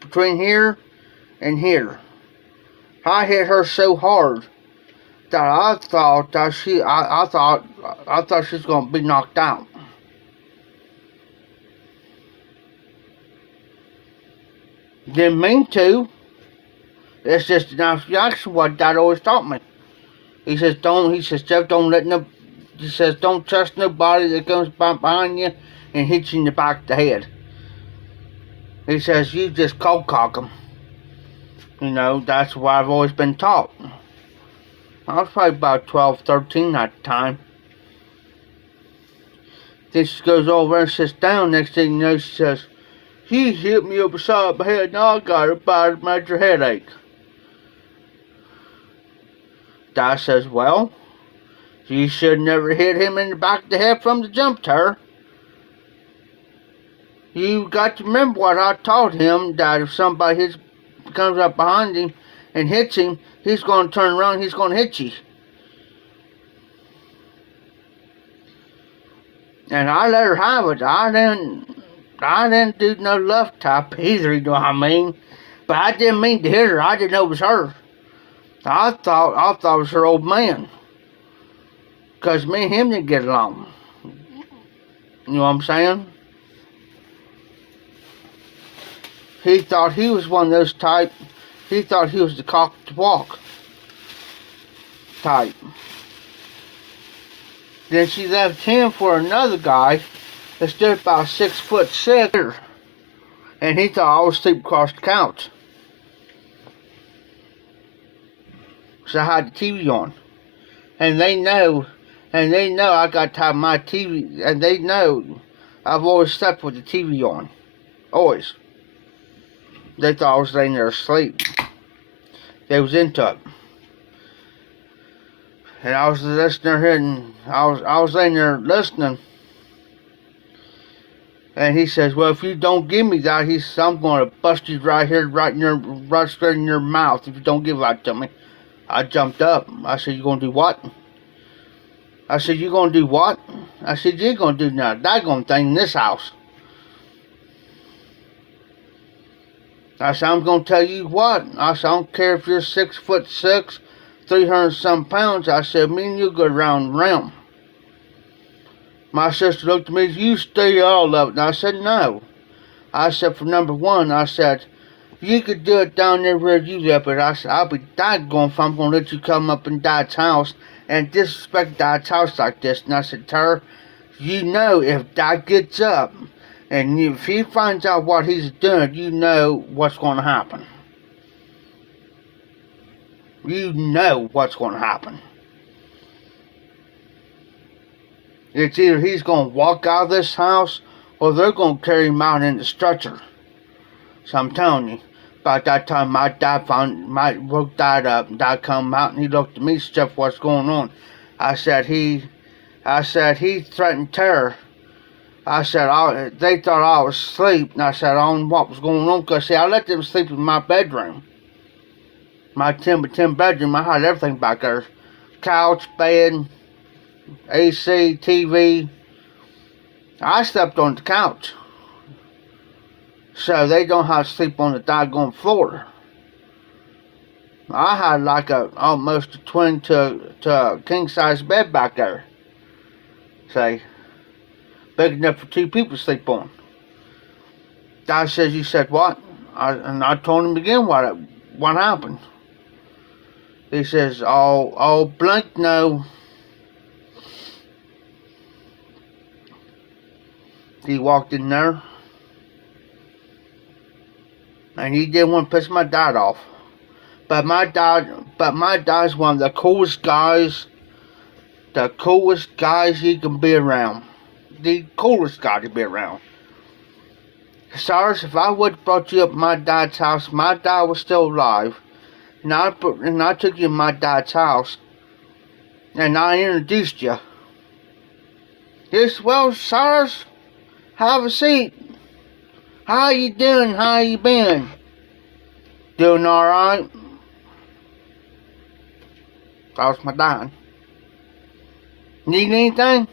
Between here and here. I hit her so hard that I thought she was gonna be knocked out. Didn't mean to. It's just an reaction what Dad always taught me. He says, Jeff, don't trust nobody that comes behind you and hits you in the back of the head. He says, you just cold cock them. That's what I've always been taught. I was probably about 12, 13 at the time. Then she goes over and sits down. Next thing you know, she says, he hit me up beside my head. Now I got a bad major headache. Dad says, well, You should never hit him in the back of the head from the jump, Tara. You got to remember what I taught him, that if somebody comes up behind him and hits him, he's going to turn around and he's going to hit you. And I let her have it. I didn't do no love tap either, you know what I mean? But I didn't mean to hit her. I didn't know it was her. I thought it was her old man. Because me and him didn't get along. You know what I'm saying? He thought he was one of those type. He thought he was the cock to walk type. Then she left him for another guy that stood about 6'6", and he thought I was sleeping across the couch. So I had the TV on, and they know I got to have my TV, and they know I've always slept with the TV on, always. They thought I was laying there asleep. They was into it. And I was listening here, and I was laying there listening. And he says, "Well, if you don't give me that," he says, "I'm going to bust you right here, right straight in your mouth if you don't give that to me." I jumped up. I said, "You going to do what?" I said, "You going to do what?" I said, "You ain't going to do nothing. That going thing in this house." I said, "I'm going to tell you what." I said, "I don't care if you're 6'6", 300-some pounds." I said, "Me and you go around the rim." My sister looked at me, "You stay all of it." And I said, "No." I said, "For number one," I said, "you could do it down there where you live, but I said, I'll be daggone if I'm going to let you come up in Dad's house and disrespect Dad's house like this." And I said, "Tara, you know if Dad gets up and if he finds out what he's doing, you know what's going to happen. You know what's going to happen. It's either he's going to walk out of this house or they're going to carry him out in the stretcher." So I'm telling you, about that time my dad woke Dad up, and Dad come out and he looked at me, "Steph, what's going on?" I said, he threatened terror. I said, they thought I was asleep, and I said, I don't know what was going on, because see, I let them sleep in my bedroom. My 10x10 bedroom, I had everything back there. Couch, bed, AC, TV. I slept on the couch. So they don't have to sleep on the doggone floor. I had like almost a twin to a king size bed back there. Say, big enough for 2 people to sleep on. Dad says, "You said what?" And I told him again what happened. He says, "Oh, blank no." He walked in there, and he didn't want to piss my dad off. But my dad's one of the coolest guys you can be around. The coolest guy to be around. Cyrus, if I would have brought you up at my dad's house, my dad was still alive, and I took you to my dad's house, and I introduced you. Yes, "Well, Cyrus, have a seat. How you doing? How you been?" "Doing all right." That was my dad. "Need anything?"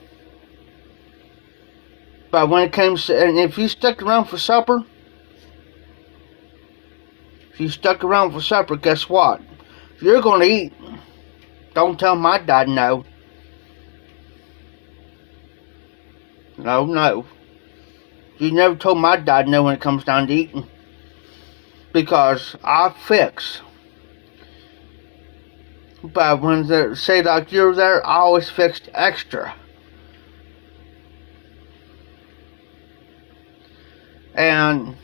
But when it comes to, and if you stuck around for supper, guess what? If you're going to eat, don't tell my dad no. No. You never told my dad no when it comes down to eating. Because I fix. But when they say like you're there, I always fixed extra. And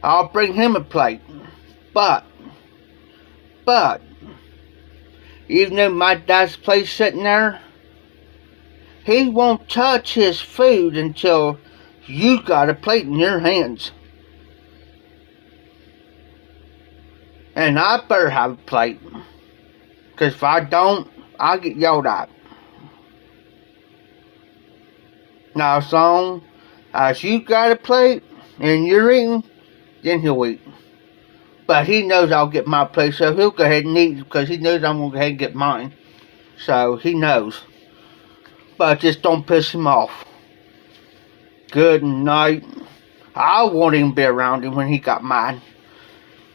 I'll bring him a plate. But, even though my dad's plate sitting there, he won't touch his food until you got a plate in your hands. And I better have a plate. Because if I don't, I'll get yelled at. Now, as long as you got a plate and you're eating, then he'll eat. But he knows I'll get my plate, so he'll go ahead and eat because he knows I'm going to go ahead and get mine. So he knows. But just don't piss him off. Good night. I won't even be around him when he got mine.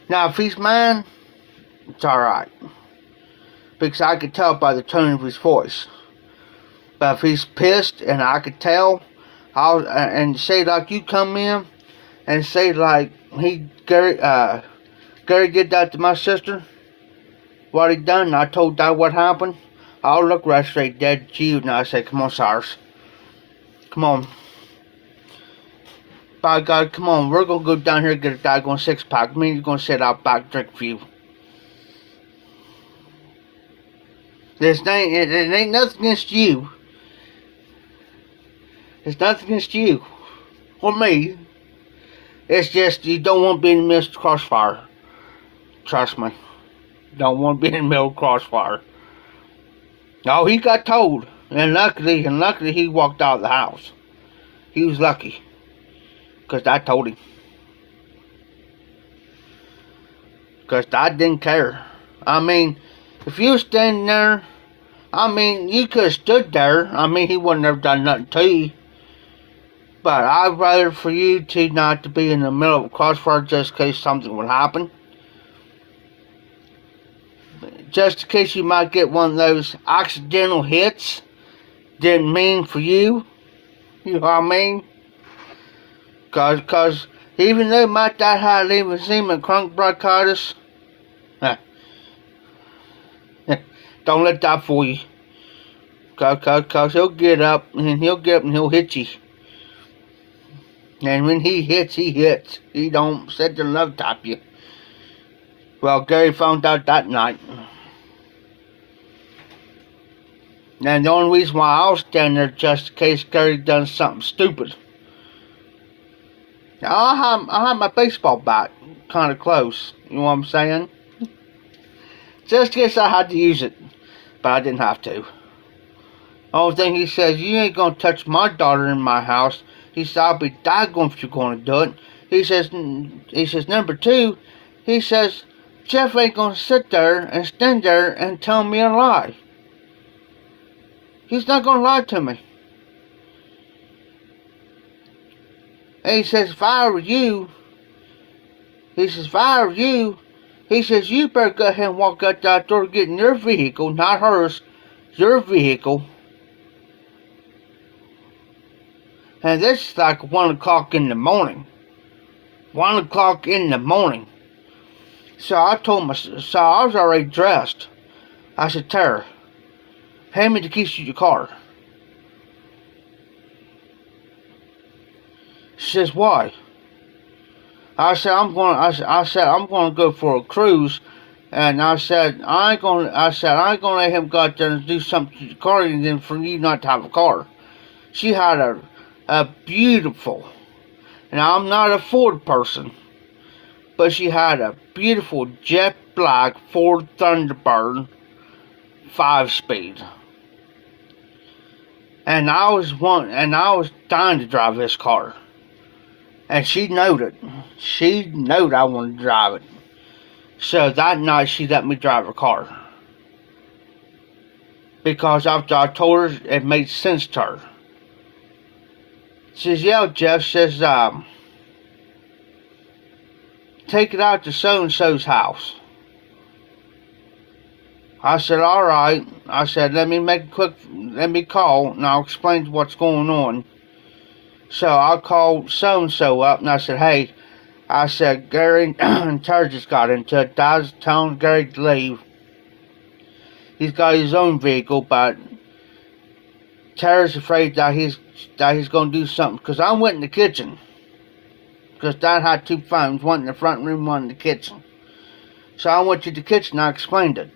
Now, if he's mine, it's alright. Because I could tell by the tone of his voice. But if he's pissed and I could tell, and say like you come in and say like Gary did that to my sister, what he done, and I told Dad what happened, I'll look right straight dead at you and I say, come on, Cyrus. Come on. By God, come on, we're going to go down here and get a daggone six-pack. Me and you're going to sit out back, drink for you. It ain't nothing against you. It's nothing against you. Or me. It's just you don't want to be in the midst of crossfire. Trust me. Don't want to be in the middle of crossfire. No, he got told. And luckily he walked out of the house. He was lucky. Because I told him. Because I didn't care. I mean, if you was standing there, I mean, you could have stood there. I mean, he wouldn't have done nothing to you. But I'd rather for you to not to be in the middle of a crossfire just in case something would happen. Just in case you might get one of those accidental hits. Didn't mean for you. You know what I mean? Cause even though my dad had lymphedema and chronic bronchitis, don't let that fool you. Cause he'll get up and he'll hit you. And when he hits, he hits. He don't sit there and love tap you. Well, Gary found out that night. And the only reason why I was standing there just in case Gary done something stupid. I had my baseball bat kind of close. You know what I'm saying? Just in case I had to use it. But I didn't have to. Only thing he says, you ain't gonna touch my daughter in my house. He said, I'll be daggone if you're gonna do it. He says, number two, he says, Jeff ain't gonna sit there and stand there and tell me a lie. He's not gonna lie to me. And he says, if I were you, he says, you better go ahead and walk out that door, get in your vehicle, not hers, your vehicle. And this is like 1 o'clock in the morning. 1 o'clock in the morning. So I told so I was already dressed. I said, Tara, hand me the keys to your car. She says, why? I said, I'm gonna go for a cruise, and I said, I ain't gonna let him go out there and do something to the car, and then for you not to have a car. She had a beautiful, and I'm not a Ford person, but she had a beautiful jet black Ford Thunderbird 5-speed. And I was dying to drive this car. And she knowed it. She knowed I wanted to drive it. So that night she let me drive her car. Because after I told her, it made sense to her. She says, yeah, Jeff, says, take it out to so-and-so's house. I said, alright. I said, let me call, and I'll explain what's going on. So I called so-and-so up, and I said, hey, I said, Gary and Tara just got into it. I was telling Gary to leave. He's got his own vehicle, but Tara's afraid that he's going to do something. Because I went in the kitchen. Because Dad had 2 phones, one in the front room, one in the kitchen. So I went to the kitchen, I explained it.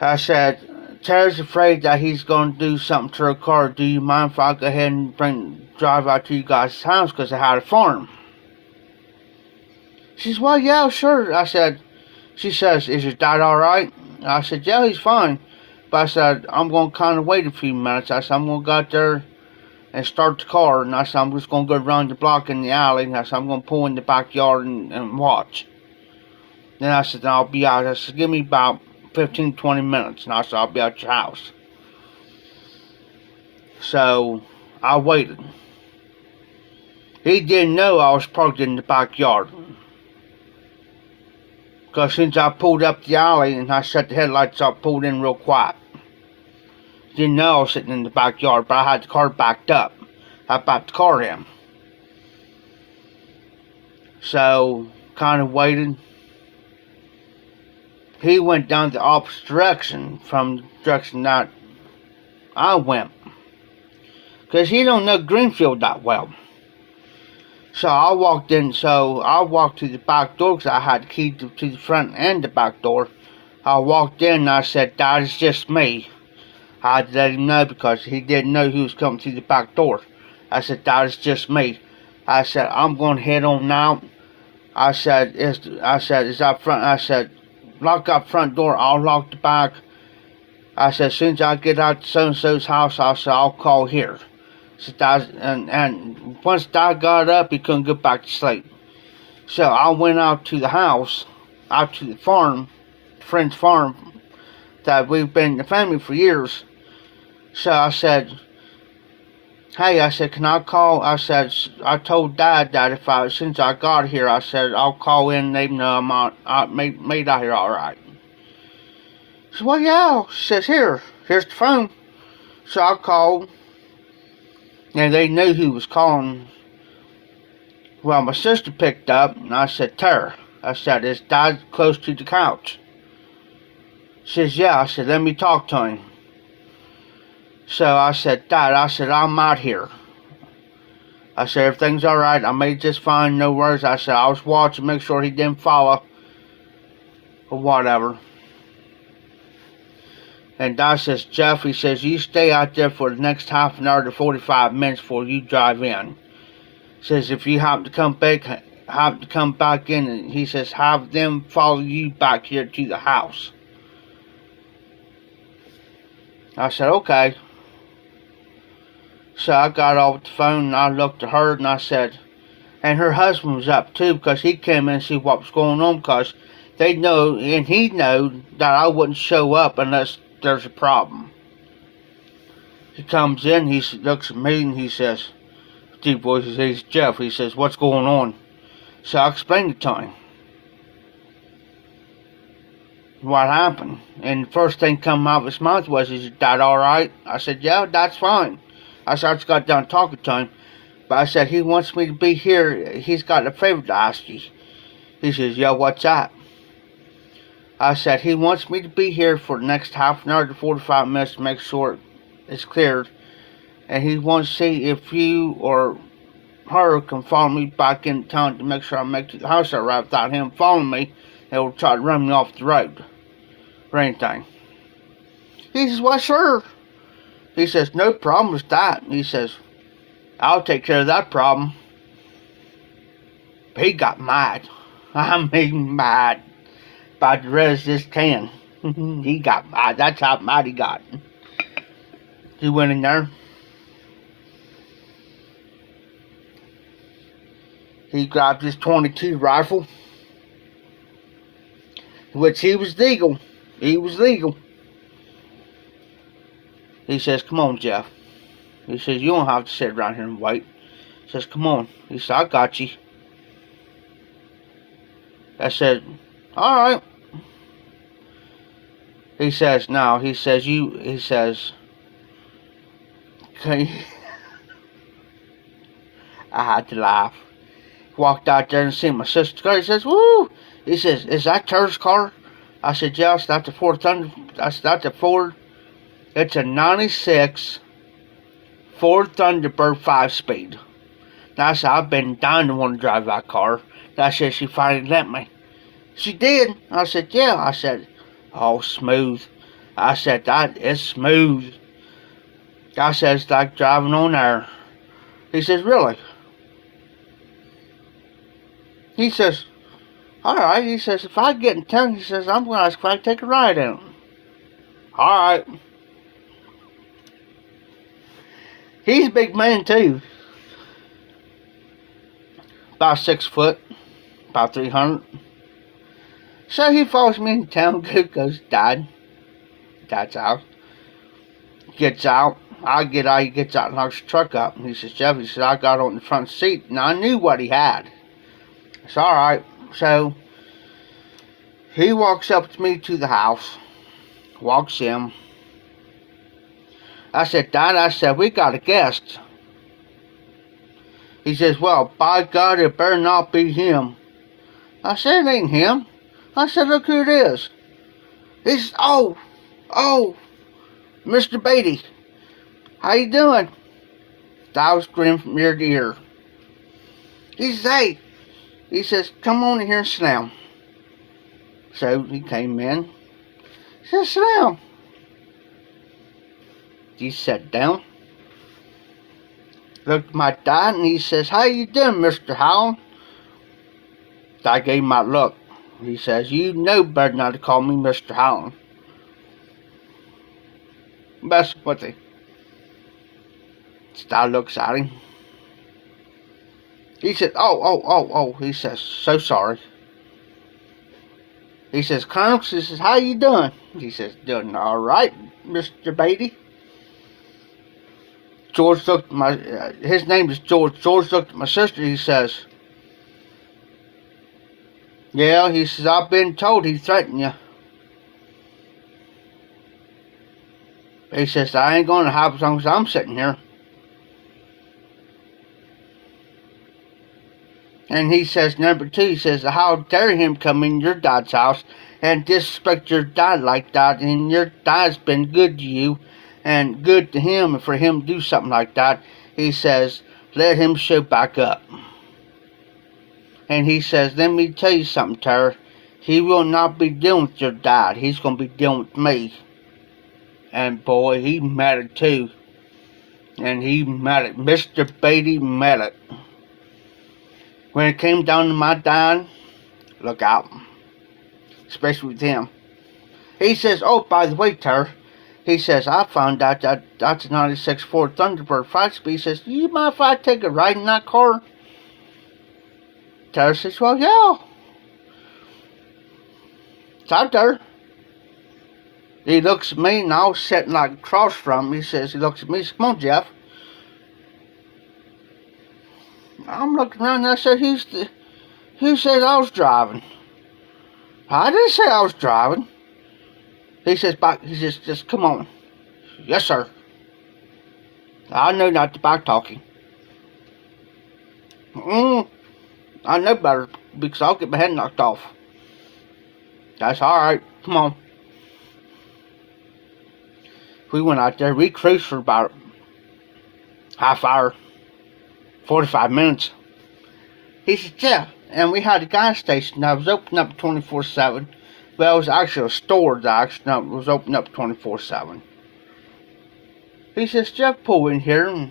I said, Tara's afraid that he's going to do something to her car. Do you mind if I go ahead and drive out to you guys' house because I had a farm? She says, well, yeah, sure. She says, is your dad alright? I said, yeah, he's fine. But I said, I'm going to kind of wait a few minutes. I said, I'm going to go out there and start the car. And I said, I'm just going to go around the block in the alley. And I said, I'm going to pull in the backyard and watch. Then I said, I'll be out. I said, give me about 15, 20 minutes. And I said, I'll be at your house. So I waited. He didn't know I was parked in the backyard. Because since I pulled up the alley and I set the headlights up, pulled in real quiet. Didn't know I was sitting in the backyard, but I had the car backed up. I backed the car in. So, kind of waited. He went down the opposite direction from the direction that I went. Because he don't know Greenfield that well. So I walked in, I walked to the back door because I had the key to the front and the back door. I walked in and I said, Dad, it's just me. I had to let him know because he didn't know he was coming through the back door. I said, Dad, it's just me. I said, I'm going to head on out. I said, is that front? I said, lock up front door, I'll lock the back. I said, as soon as I get out to so-and-so's house, I said, I'll call here. So and once Dad got up, he couldn't go back to sleep. So I went out to the house, out to the farm, friend's farm, that we've been in the family for years. So I said, hey, I said, can I call? I said, I told Dad that as soon as I got here, I said, I'll call in and let him know I'm made out here all right. He said, well, yeah. She says, here's the phone. So I called. And they knew who was calling. Well, my sister picked up, and I said, Tara. I said, is Dad close to the couch? She says, yeah. I said, let me talk to him. So I said, Dad, I said, I'm out here. I said, everything's all right. I made just fine, no worries. I said, I was watching, make sure he didn't follow, or whatever. And Dad says, Jeff, he says, you stay out there for the next half an hour to 45 minutes before you drive in. He says, if you happen to come back in, and he says, have them follow you back here to the house. I said, okay. So I got off the phone and I looked at her and I said, and her husband was up too because he came in and see what was going on because they know, and he know that I wouldn't show up unless there's a problem. He comes in, he looks at me and he says, deep voice, he says, Jeff, he says, what's going on? So I explained it to him. What happened? And the first thing come out of his mouth was, is Dad alright? I said, yeah, that's fine. I said, I just got done talking to him. But I said, he wants me to be here. He's got a favor to ask you. He says, yeah, what's that? I said, he wants me to be here for the next half an hour to 45 minutes to make sure it's cleared. And he wants to see if you or her can follow me back in town to make sure I make it to the house all right without him following me. They will try to run me off the road or anything. He says, well, sure. He says, no problem with that. He says, I'll take care of that problem. He got mad. I mean, mad. About the rest of this can. He got mad. That's how mad he got. He went in there. He grabbed his .22 rifle, which he was legal. He was legal. He says, come on, Jeff. He says, you don't have to sit around here and wait. He says, come on. He said, I got you. I said, all right. He says, no. He says, okay. I had to laugh. Walked out there and seen my sister's car. He says, woo! He says, is that Tara's car? I said, yes, that's a Ford Thunder. That's a Ford. It's a 96 Ford Thunderbird 5-speed. Now, I said, I've been dying to want to drive that car. I said, she finally let me. She did. I said, yeah. I said, oh, smooth. I said, that is smooth. I said, it's like driving on air. He says, really? He says, all right. He says, if I get in town, he says, I'm going to ask if I can take a ride in it. Alright. He's a big man too. About 6 foot. About 300. So he follows me in town, goes, Dad's out. Gets out. I get out, he gets out and locks the truck up. And he says, Jeff, he says, I got on the front seat and I knew what he had. It's alright. So he walks up to me to the house. Walks in. I said, Dad, I said, we got a guest. He says, well, by God, it better not be him. I said, it ain't him. I said, look who it is. He says, oh, Mr. Beatty. How you doing? I was grinning from ear to ear. He says, hey. He says, come on in here and sit down. So he came in. He says, sit down. He sat down. Looked at my dad and he says, how you doing, Mr. Howland? I gave him my look. He says, you know better not to call me Mr. Howland. That's what they... Star looks at him. He says, oh. He says, so sorry. He says, Colonel, he says, how you doing? He says, doing all right, Mr. Beatty. George looked at my, his name is George. George looked at my sister. He says, yeah, he says, I've been told he threatened you. He says, I ain't going to have as long as I'm sitting here. And he says, number two, he says, how dare him come in your dad's house and disrespect your dad like that, and your dad's been good to you and good to him, and for him to do something like that, he says, let him show back up. And he says, let me tell you something, Tara, he will not be dealing with your dad, he's going to be dealing with me. And boy, he meant it too. And he meant it. Mr. Beatty meant it. When it came down to my dad, look out. Especially with him. He says, oh, by the way, Tara, he says, I found out that that's a 96 Ford Thunderbird 5-speed. He says, do you mind if I take a ride in that car? Tara says, well, yeah. It's out there. He looks at me, and I was sitting like across from him. He looks at me, he says, come on, Jeff. I'm looking around and I said, who said I was driving? I didn't say I was driving. He says, just come on. Yes, sir. I know not to back talking. I know better because I'll get my head knocked off. That's alright. Come on. We went out there. We cruised for about half hour. 45 minutes. He said, Jeff, and we had a gas station that was open up 24/7. Well, it was actually a store that was open up 24/7. He says, Jeff, pull in here. And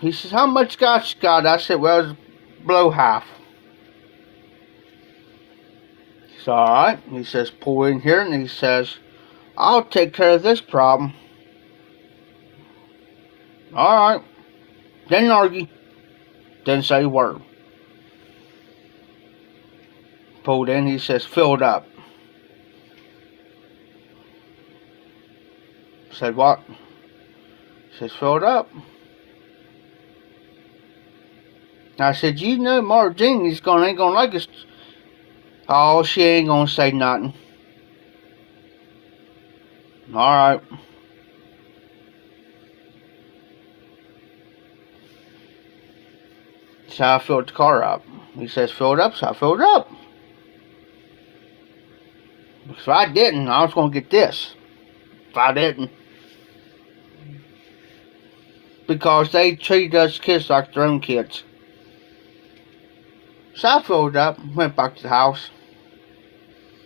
he says, how much gas you got? I said, well, it's below half. He said, alright. He says, pull in here. And he says, I'll take care of this problem. Alright. Didn't argue. Didn't say a word. Pulled in, he says, fill it up. Said, what? He says, fill it up. I said, you know Margene ain't gonna like us. Oh, she ain't gonna say nothing. Alright. So I filled the car up. He says, fill it up, so I filled it up. If I didn't, I was going to get this. If I didn't. Because they treat us kids like their own kids. So I filled it up, went back to the house.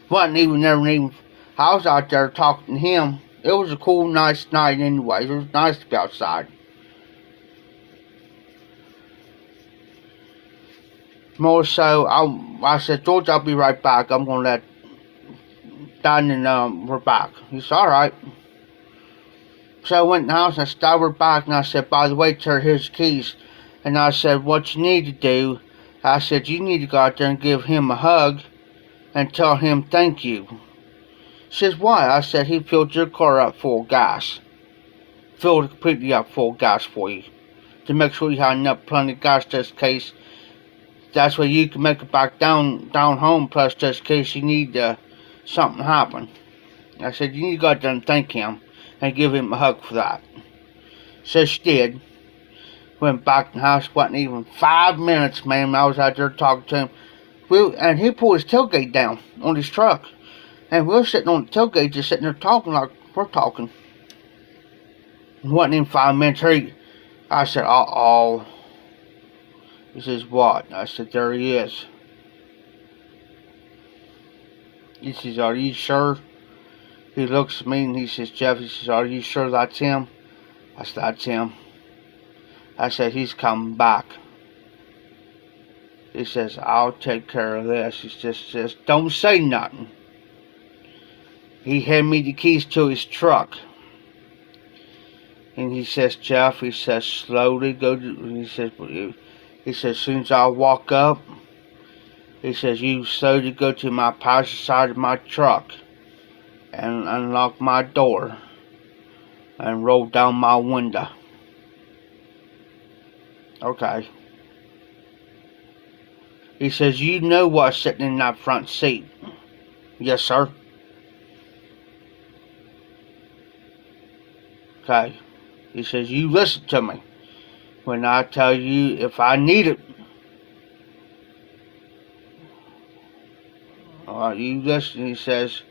Wasn't even I was out there talking to him. It was a cool, nice night anyway. It was nice to be outside. More so, I said, George, I'll be right back. I'm going to let Dad, and we're back. He said, all right. So I went in the house and I started her back and I said, by the way, sir, here's the keys. And I said, what you need to do, I said, you need to go out there and give him a hug and tell him thank you. She says, why? I said, he filled your car up full of gas. Filled it completely up full of gas for you. To make sure you have enough plenty of gas just in case. That's why you can make it back down home, plus just in case you need something happen. I said, you need to go out there and thank him and give him a hug for that. So she did. Went back in the house, wasn't even 5 minutes, man. I was out there talking to him. And he pulled his tailgate down on his truck. And we were sitting on the tailgate, just sitting there talking like we're talking. It wasn't even 5 minutes. I said, uh-oh. He says, what? I said, there he is. He says, are you sure? He looks at me and he says, Jeff, he says, are you sure that's him? I said, that's him. I said, he's coming back. He says, I'll take care of this. He just don't say nothing. He handed me the keys to his truck. And he says, Jeff, he says, slowly go to, he says, as soon as I walk up, he says, you slowly go to my passenger side of my truck and unlock my door and roll down my window. Okay. He says, you know what's sitting in that front seat? Yes, sir. Okay. He says, you listen to me when I tell you if I need it. You listen. He says,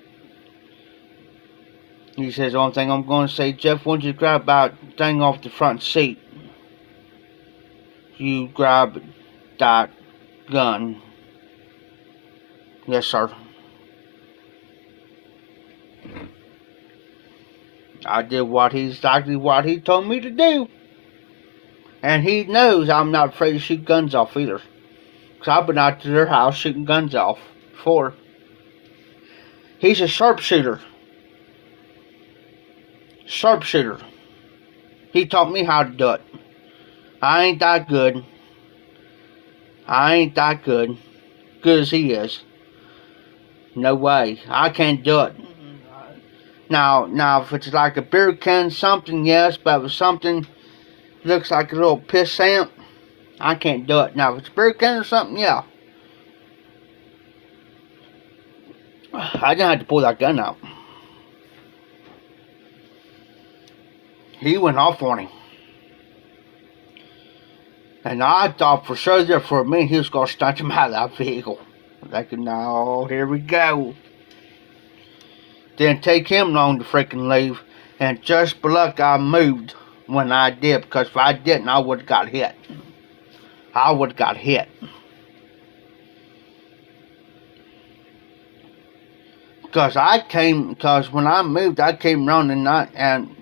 the only thing I'm going to say, Jeff, once you grab that thing off the front seat, you grab that gun. Yes, sir. I did exactly what he told me to do. And he knows I'm not afraid to shoot guns off either. Because I've been out to their house shooting guns off before. He's a sharpshooter. Sharpshooter. He taught me how to do it. I ain't that good. Good as he is. No way. I can't do it. Now, if it's like a beer can, something, yes, but if it's something looks like a little piss amp, I can't do it. Now, if it's a beer can or something, yeah. I didn't have to pull that gun out. He went off on him. And I thought for sure there for a minute he was going to stunt him out of that vehicle. Like, no, here we go. Didn't take him long to freaking leave. And just by luck I moved when I did. Because if I didn't, I would have got hit. Because when I moved, I came running and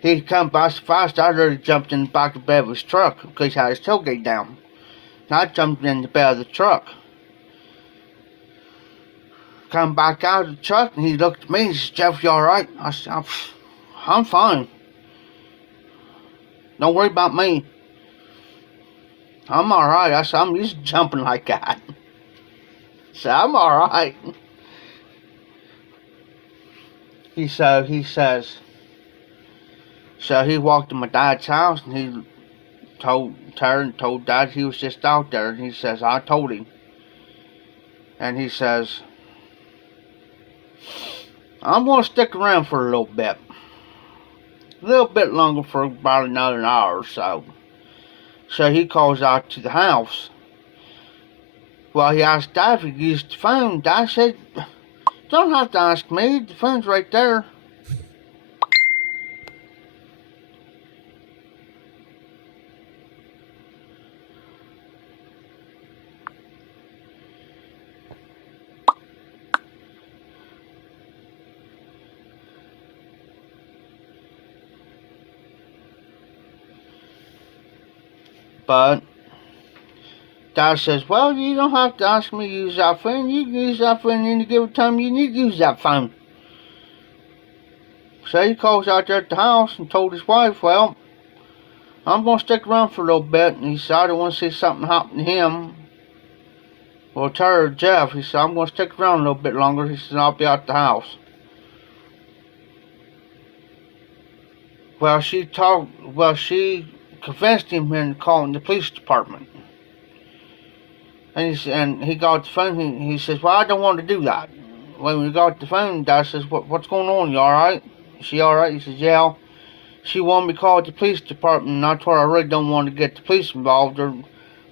he come by so fast, I already jumped in the back of the bed of his truck because he had his tailgate down. And I jumped in the bed of the truck. Come back out of the truck and he looked at me and he said, Jeff, you alright? I said, I'm fine. Don't worry about me. I'm alright. I said, I'm used to jumping like that. I said, I'm alright. He says, so he walked to my dad's house and he told Dad he was just out there. And he says, I told him. And he says, I'm going to stick around for a little bit. A little bit longer, for about another hour or so. So he calls out to the house. Well, he asked Dad if he used the phone. Dad said, don't have to ask me. The phone's right there. But Dad says, well, you don't have to ask me to use that phone. You can use that phone any given time you need to use that phone. So he calls out there at the house and told his wife, well, I'm going to stick around for a little bit. And he said, I don't want to see something happen to him. Well, to her, Jeff, he said, I'm going to stick around a little bit longer. He said, I'll be out the house. Well, she convinced him into calling the police department. And he got the phone. He says, well, I don't want to do that. When we got the phone, Dad says, what's going on? You all right? Is she all right? He says, yeah. She wanted me to call the police department, and I told her I really don't want to get the police involved or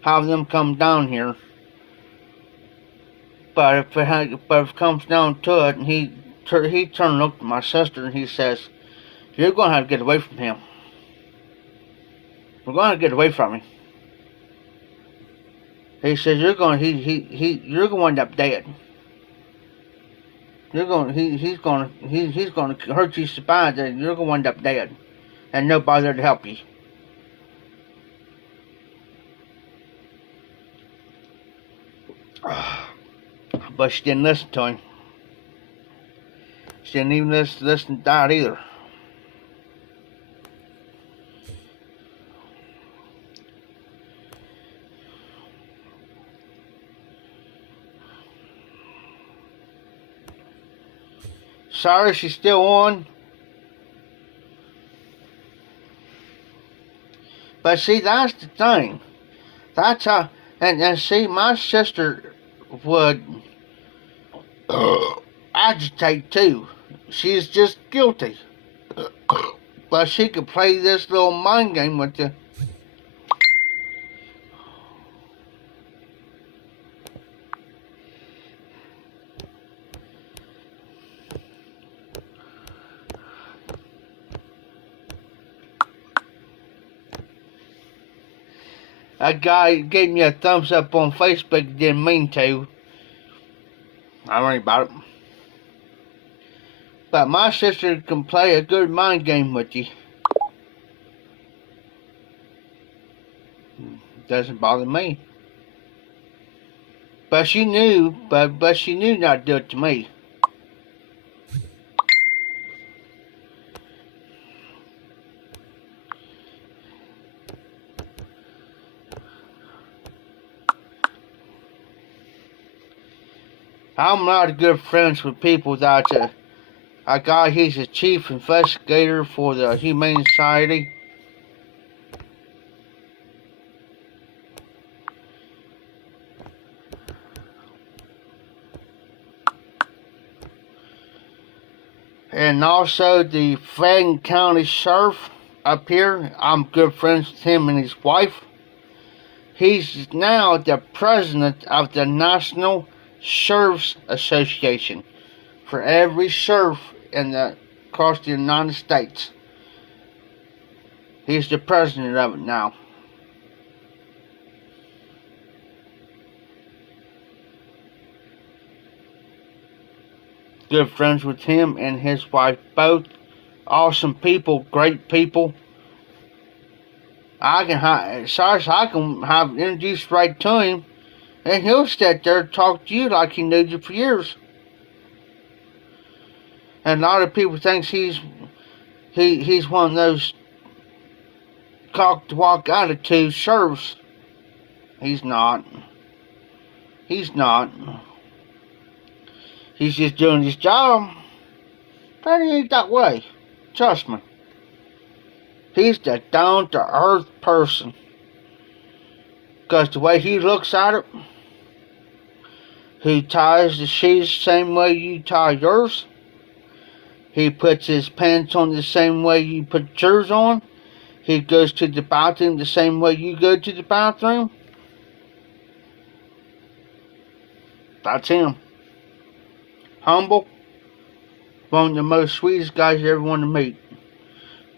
have them come down here. But if it comes down to it, and he turned and looked at my sister, and he says, you're going to have to get away from him. We're going to get away from him. He says, you're going to end up dead. He's going to hurt you so bad that you're going to end up dead. And nobody there to help you. But she didn't listen to him. She didn't even listen to Dad either. Sorry, she's still on. But see, that's the thing. That's how, and see, my sister would agitate too. She's just guilty. But she could play this little mind game with you. That guy gave me a thumbs up on Facebook, didn't mean to. I don't worry about it. But my sister can play a good mind game with you. Doesn't bother me. But she knew, but she knew not to do it to me. I'm not good friends with people that a guy, he's a chief investigator for the Humane Society. And also the Fenton County Sheriff up here. I'm good friends with him and his wife. He's now the president of the National Sheriff's Association for every sheriff across the United States. He's the president of it now. Good friends with him and his wife, both awesome people, great people. I can have introduced right to him. And he'll sit there and talk to you like he knows you for years. And a lot of people think he's one of those cock-to-walk attitude sheriffs. He's not. He's not. He's just doing his job. But he ain't that way. Trust me. He's the down-to-earth person. Because the way he looks at it, he ties the shoes the same way you tie yours. He puts his pants on the same way you put yours on. He goes to the bathroom the same way you go to the bathroom. That's him. Humble. One of the most sweetest guys you ever want to meet.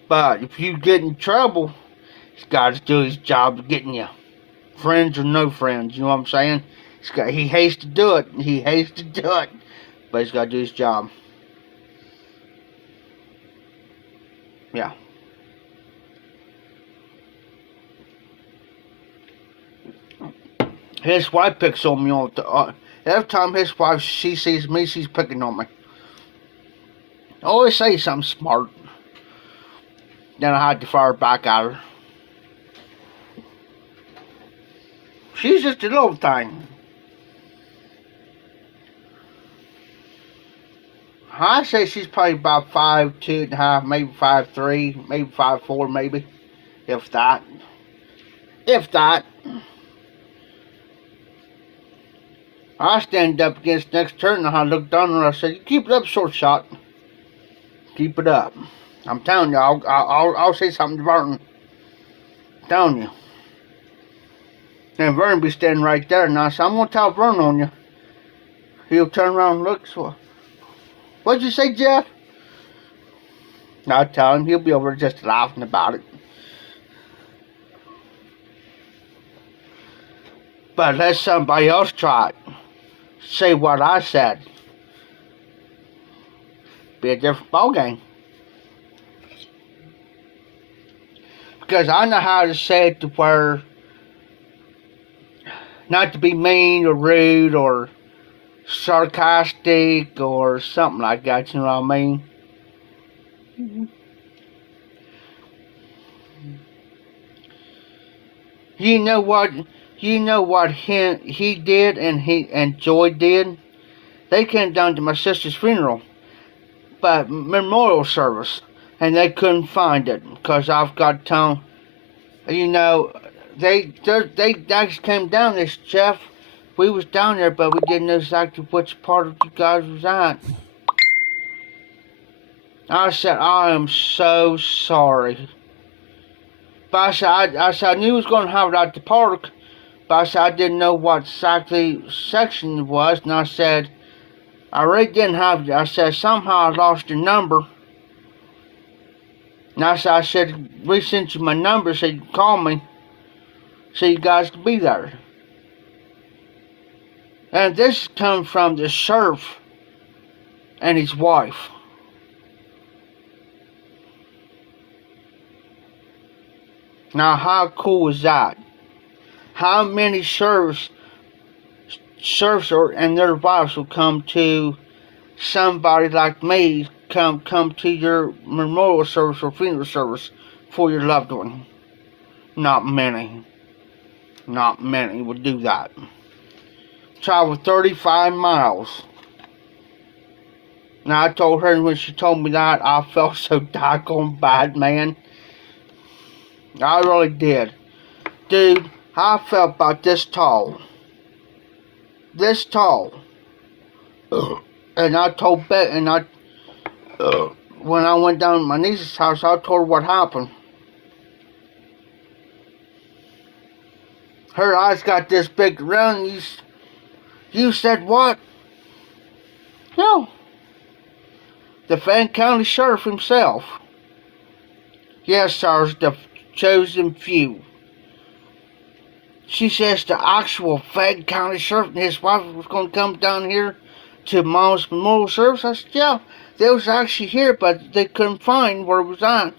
But if you get in trouble, he's got to do his job of getting you. Friends or no friends, you know what I'm saying? He hates to do it. He hates to do it. But he's got to do his job. Yeah. His wife picks on me all the time. Every time his wife, she sees me, she's picking on me. I always say something smart. Then I had to fire back at her. She's just a little thing. I say she's probably about 5'2.5", maybe 5'3", maybe 5'4", maybe. If that. If that. I stand up against the next turn and I looked down and I said, "You keep it up, short shot. Keep it up. I'm telling you, I'll say something to Vernon. I'm telling you." And Vernon be standing right there, and I said, "I'm going to tell Vernon on you." He'll turn around and look. So, "What'd you say, Jeff?" I tell him. He'll be over just laughing about it. But let somebody else try it. Say what I said. Be a different ballgame. Because I know how to say it to where, not to be mean or rude or sarcastic or something like that, you know what I mean? You know what he did and Joy did? They came down to my sister's funeral, but memorial service, and they couldn't find it because I've got town. You know, they actually came down. They said, "Jeff, we was down there, but we didn't know exactly which part of you guys was at." I said, "I am so sorry." But I said, "I knew we was going to have it at the park." But I said, "I didn't know what exactly section it was." And I said, "I really didn't have it." I said, "Somehow I lost your number." And I said, "We sent you my number so you could call me so you guys could be there." And this comes from the sheriff and his wife. Now, how cool is that? How many sheriffs and their wives will come to somebody like me, come to your memorial service or funeral service for your loved one? Not many. Not many would do that. Travel 35 miles. Now, I told her, and when she told me that, I felt so doggone bad, man. I really did. Dude, I felt about this tall. This tall. And I told Beck, and when I went down to my niece's house, I told her what happened. Her eyes got this big around. You said what? No. The Fayette County Sheriff himself. Yes, sir, the chosen few. She says the actual Fayette County Sheriff and his wife was going to come down here to Mom's memorial service. I said, "Yeah, they was actually here, but they couldn't find where it was at."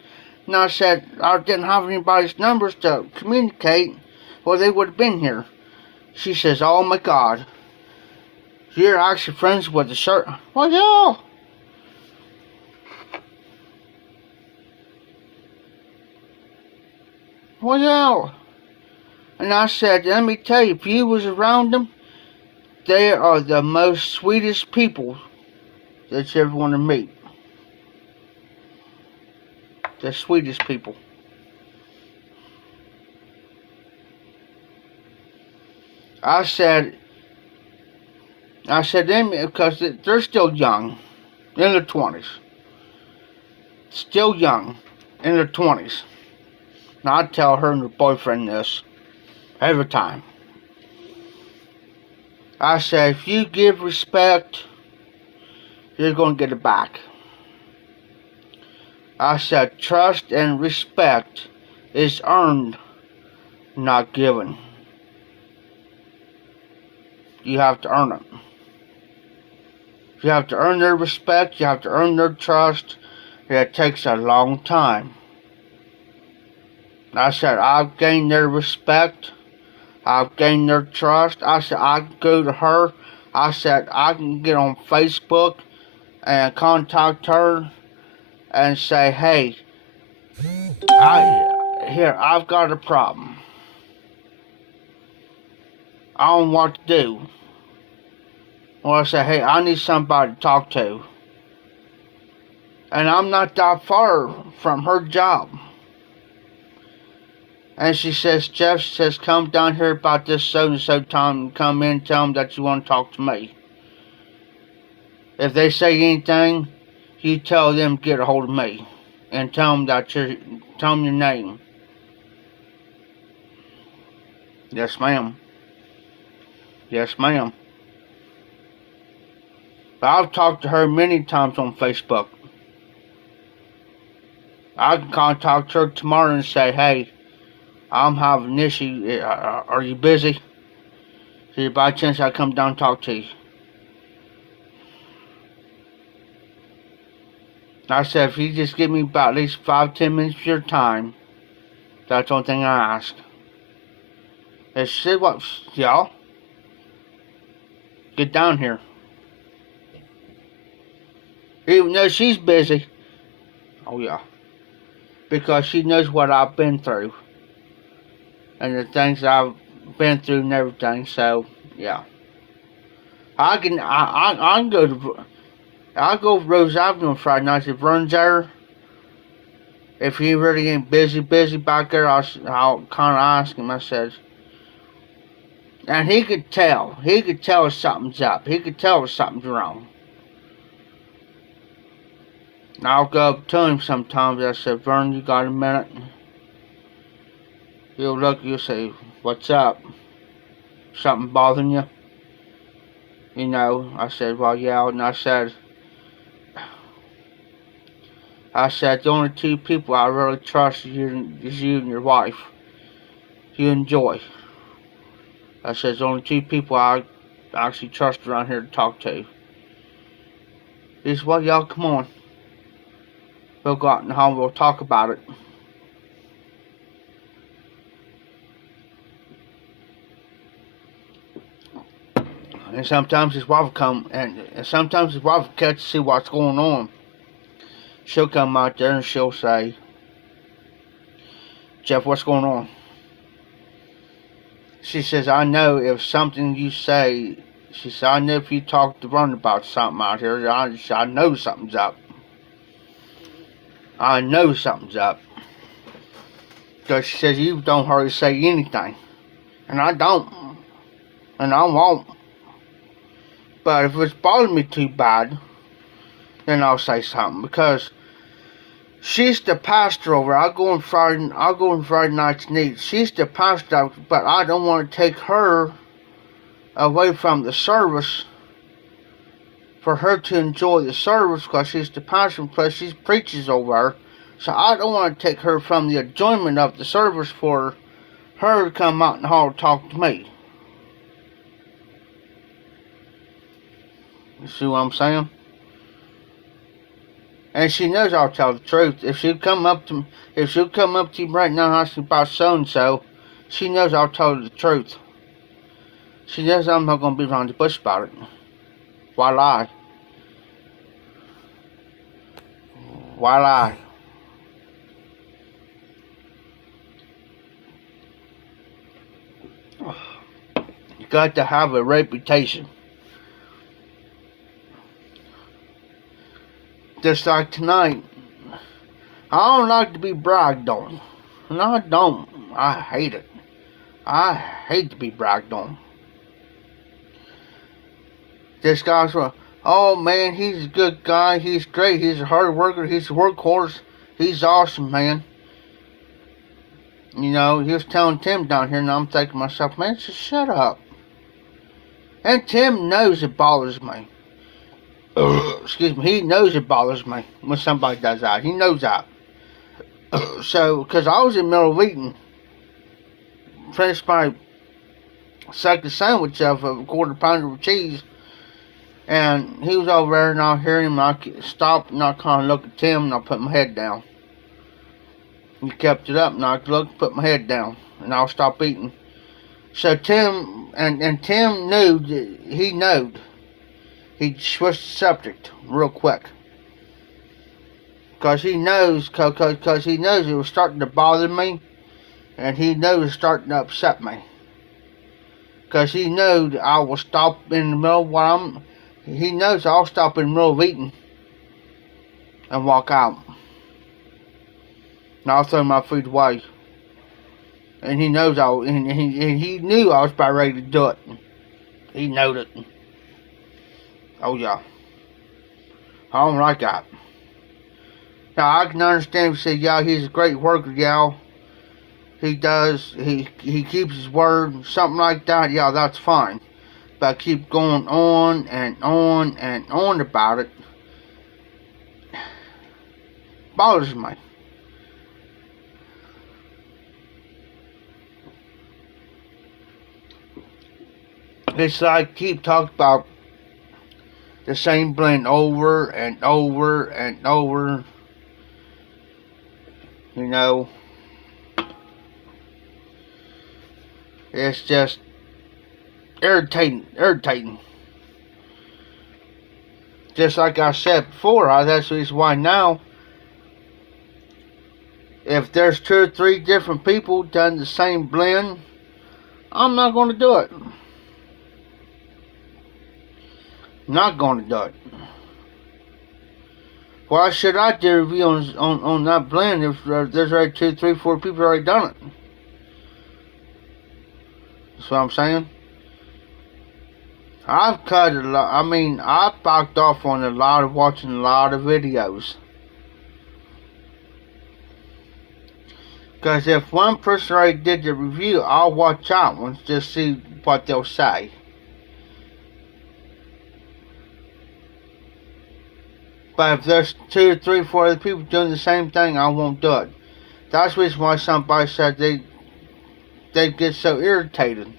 And I said, "I didn't have anybody's numbers to communicate, or they would have been here." She says, "Oh my God, you're actually friends with the sheriff." Well, yeah. Well, yeah. And I said, "Let me tell you, if you was around them, they are the most sweetest people that you ever want to meet. The sweetest people." I said them because they're still young, in their 20s. Still young, in their 20s. And I tell her and her boyfriend this every time. I say, if you give respect, you're going to get it back. I said, trust and respect is earned, not given. You have to earn it. You have to earn their respect. You have to earn their trust. And it takes a long time. I said, I've gained their respect. I've gained their trust. I said, I can go to her. I said, I can get on Facebook and contact her and say, hey, I've got a problem. I don't know what to do. Or I say, hey, I need somebody to talk to. And I'm not that far from her job. And she says, Jeff, she says, come down here about this so-and-so time and come in and tell them that you want to talk to me. If they say anything, you tell them to get a hold of me. And tell them your name. Yes, ma'am. Yes, ma'am. But I've talked to her many times on Facebook. I can contact her tomorrow and say, hey, I'm having an issue. Are you busy? See, by chance I come down and talk to you. I said, if you just give me about at least 5-10 minutes of your time, that's the only thing I ask. And she said, what, y'all? Get down here. Even though she's busy. Oh, yeah. Because she knows what I've been through. And the things I've been through and everything, so, yeah. I can go to... I'll go to Rose Avenue on Friday nights if Vern's there. If he really ain't busy back there, I'll kind of ask him. I said, and he could tell. He could tell if something's up. He could tell if something's wrong. And I'll go up to him sometimes. I said, Vern, you got a minute? He'll look. You'll say, what's up? Something bothering you? You know, I said, well, yeah. And I said, the only two people I really trust is you and your wife. You and Joy. I said, there's only two people I actually trust around here to talk to. He said, well, y'all, come on. We'll go out in the hall and we'll talk about it. And sometimes his wife will come, and sometimes his wife will catch to see what's going on. She'll come out there and she'll say, Jeff, what's going on? She says, I know if something you say, she said, I know if you talk to Vern about something out here, I know something's up. I know something's up. Because she says, you don't hardly say anything. And I don't. And I won't. But if it's bothering me too bad, then I'll say something. Because she's the pastor over. I'll go on Friday nights and eat. She's the pastor, but I don't want to take her away from the service for her to enjoy the service because she's the pastor, plus she preaches over her. So I don't want to take her from the enjoyment of the service for her to come out in the hall and talk to me. You see what I'm saying? And she knows I'll tell the truth. If she'll come up to you right now and ask me about so and so, she knows I'll tell her the truth. She knows I'm not going to be around the bush about it. Why lie? Why lie? You got to have a reputation. Just like tonight, I don't like to be bragged on. No, I don't. I hate it. I hate to be bragged on. This guy's like, oh man, he's a good guy. He's great. He's a hard worker. He's a workhorse. He's awesome, man. You know, he was telling Tim down here, and I'm thinking to myself, man, just shut up. And Tim knows it bothers me. Excuse me, he knows it bothers me when somebody does that. He knows that. So, because I was in the middle of eating, finished my second sandwich of a quarter pounder with cheese, and he was over there, and I hear him, and I stopped, and I kind of looked at Tim, and I put my head down. He kept it up, and I looked, put my head down, and I'll stop eating. So Tim, and Tim knew, he knowed. he switched the subject real quick. Because he knows it was starting to bother me, and he knows it was starting to upset me. Because he knows I will stop in the middle of he knows I'll stop in the middle of eating and walk out. And I'll throw my food away. And he knows and he knew I was about ready to do it. He knowed it. Oh yeah. I don't like that. Now I can understand if you say, yeah, he's a great worker, yeah. He keeps his word, something like that, yeah, that's fine. But keep going on and on and on about it bothers me. It's like keep talking about the same blend over and over and over. You know, it's just irritating. Just like I said before, that's the reason why now, if there's 2 or 3 different people done the same blend, I'm not going to do it. Not going to do it. Why should I do a review on that blend if there's already 2, 3, 4 people already done it? That's what I'm saying. I've cut a lot. I mean, I've backed off on watching a lot of videos. Because if one person already did the review, I'll watch out ones just see what they'll say. But if there's 2 or 3, 4 other people doing the same thing, I won't do it. That's the reason why somebody said they get so irritated.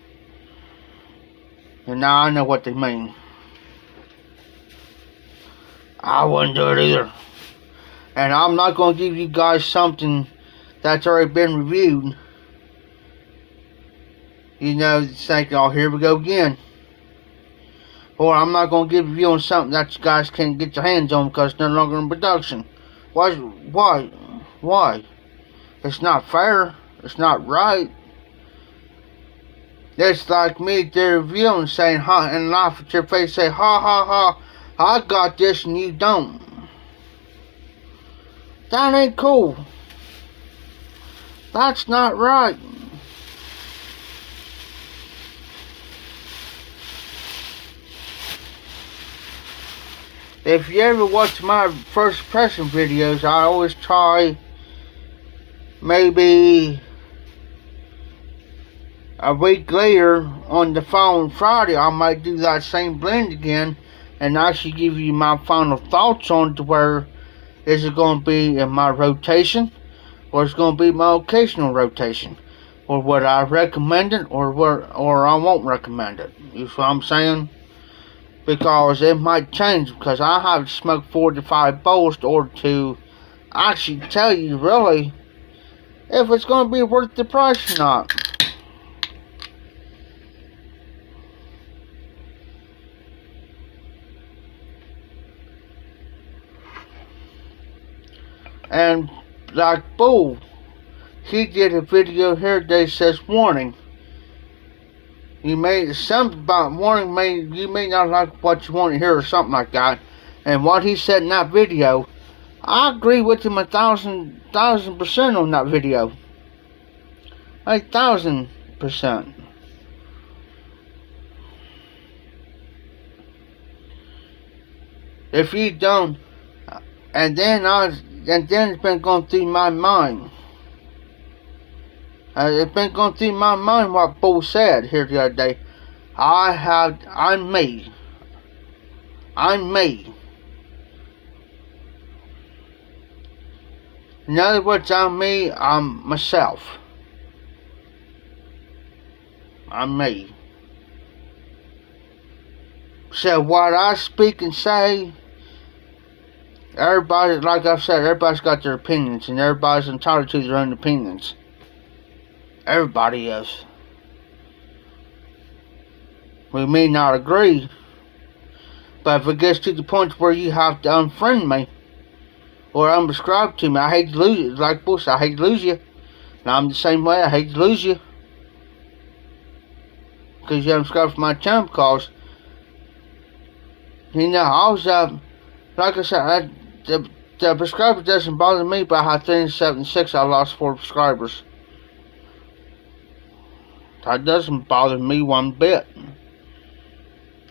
And now I know what they mean. I wouldn't do it either. And I'm not going to give you guys something that's already been reviewed. You know, thinking, oh, here we go again. Or I'm not going to give a review on something that you guys can't get your hands on because it's no longer in production. Why? It's not fair. It's not right. It's like me at the review and saying, ha, and laugh at your face, say, ha, ha, ha, I got this and you don't. That ain't cool. That's not right. If you ever watch my first impression videos, I always try maybe a week later on the following Friday, I might do that same blend again and actually give you my final thoughts on to where is it going to be in my rotation or it's going to be my occasional rotation, or would I recommend it or I won't recommend it. You see what I'm saying? Because it might change because I have to smoke 4 to 5 bowls in order to actually tell you really if it's going to be worth the price or not. And like Bull, he did a video here that says warning. You may something about warning you may not like what you want to hear or something like that. And what he said in that video, I agree with him 1,000% on that video. 1,000%. If you don't, and then it's been going through my mind. It's been going through my mind what Bull said here the other day. I'm me. I'm me. In other words, I'm me, I'm myself. I'm me. So what I speak and say, everybody, like I've said, everybody's got their opinions and everybody's entitled to their own opinions. Everybody is. We may not agree, But if it gets to the point where you have to unfriend me or unsubscribe to me, I hate to lose you. It's like bullshit. I hate to lose you. And I'm the same way. I hate to lose you. Because you unsubscribe from my channel because, you know, I was, like I said, the subscribers doesn't bother me, but I had 376, I lost 4 subscribers. That doesn't bother me one bit.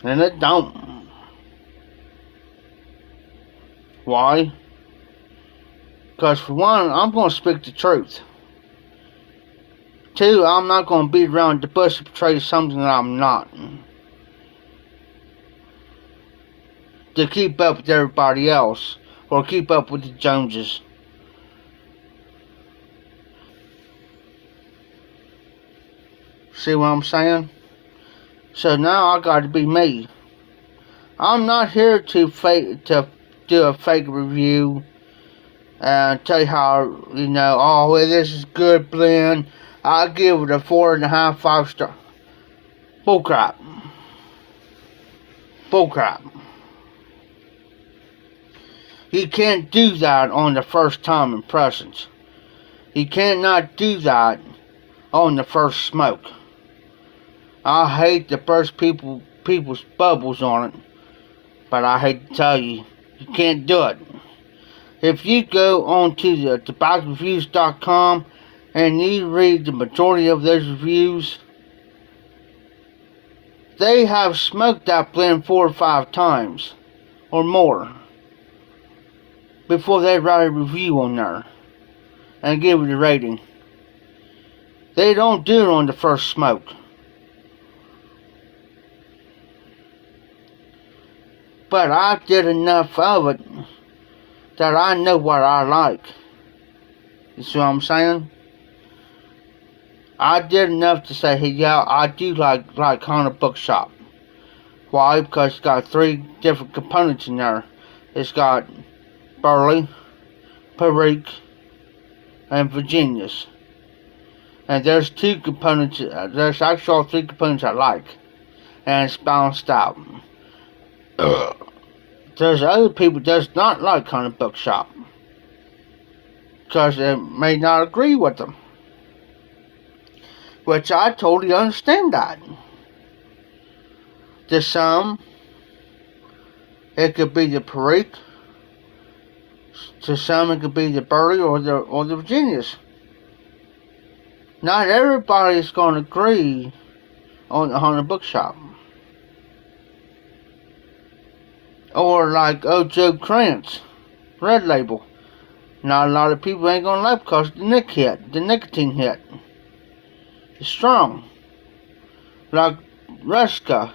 And it don't. Why? Because for one, I'm going to speak the truth. 2, I'm not going to beat around the bush to portray something that I'm not. To keep up with everybody else. Or keep up with the Joneses. See what I'm saying? So now I got to be me. I'm not here to do a fake review and tell you how, you know, oh, well, this is good blend. I give it a 4.5, 5 star. Bullcrap. Bullcrap. You can't do that on the first time impressions. You cannot do that on the first smoke. I hate to burst people's bubbles on it, but I hate to tell you, you can't do it. If you go on to the tobaccoreviews.com and you read the majority of those reviews, they have smoked that blend 4 or 5 times or more before they write a review on there and give it a rating. They don't do it on the first smoke. But I did enough of it that I know what I like. You see what I'm saying? I did enough to say, hey, yeah, I do like Haunted Bookshop. Why? Because it's got 3 different components in there. It's got Burley, Perique, and Virginia's. And there's 2 components, there's actually 3 components I like. And it's balanced out. There's other people does not like Haunted Bookshop. Because they may not agree with them. Which I totally understand that. To some, it could be the Perique. To some, it could be the Burley or the Virginia's. Not everybody's going to agree on the Haunted Bookshop. Or like Joe Krantz, Red Label. Not a lot of people ain't going to like because the nicotine hit. It's strong. Like Ruska,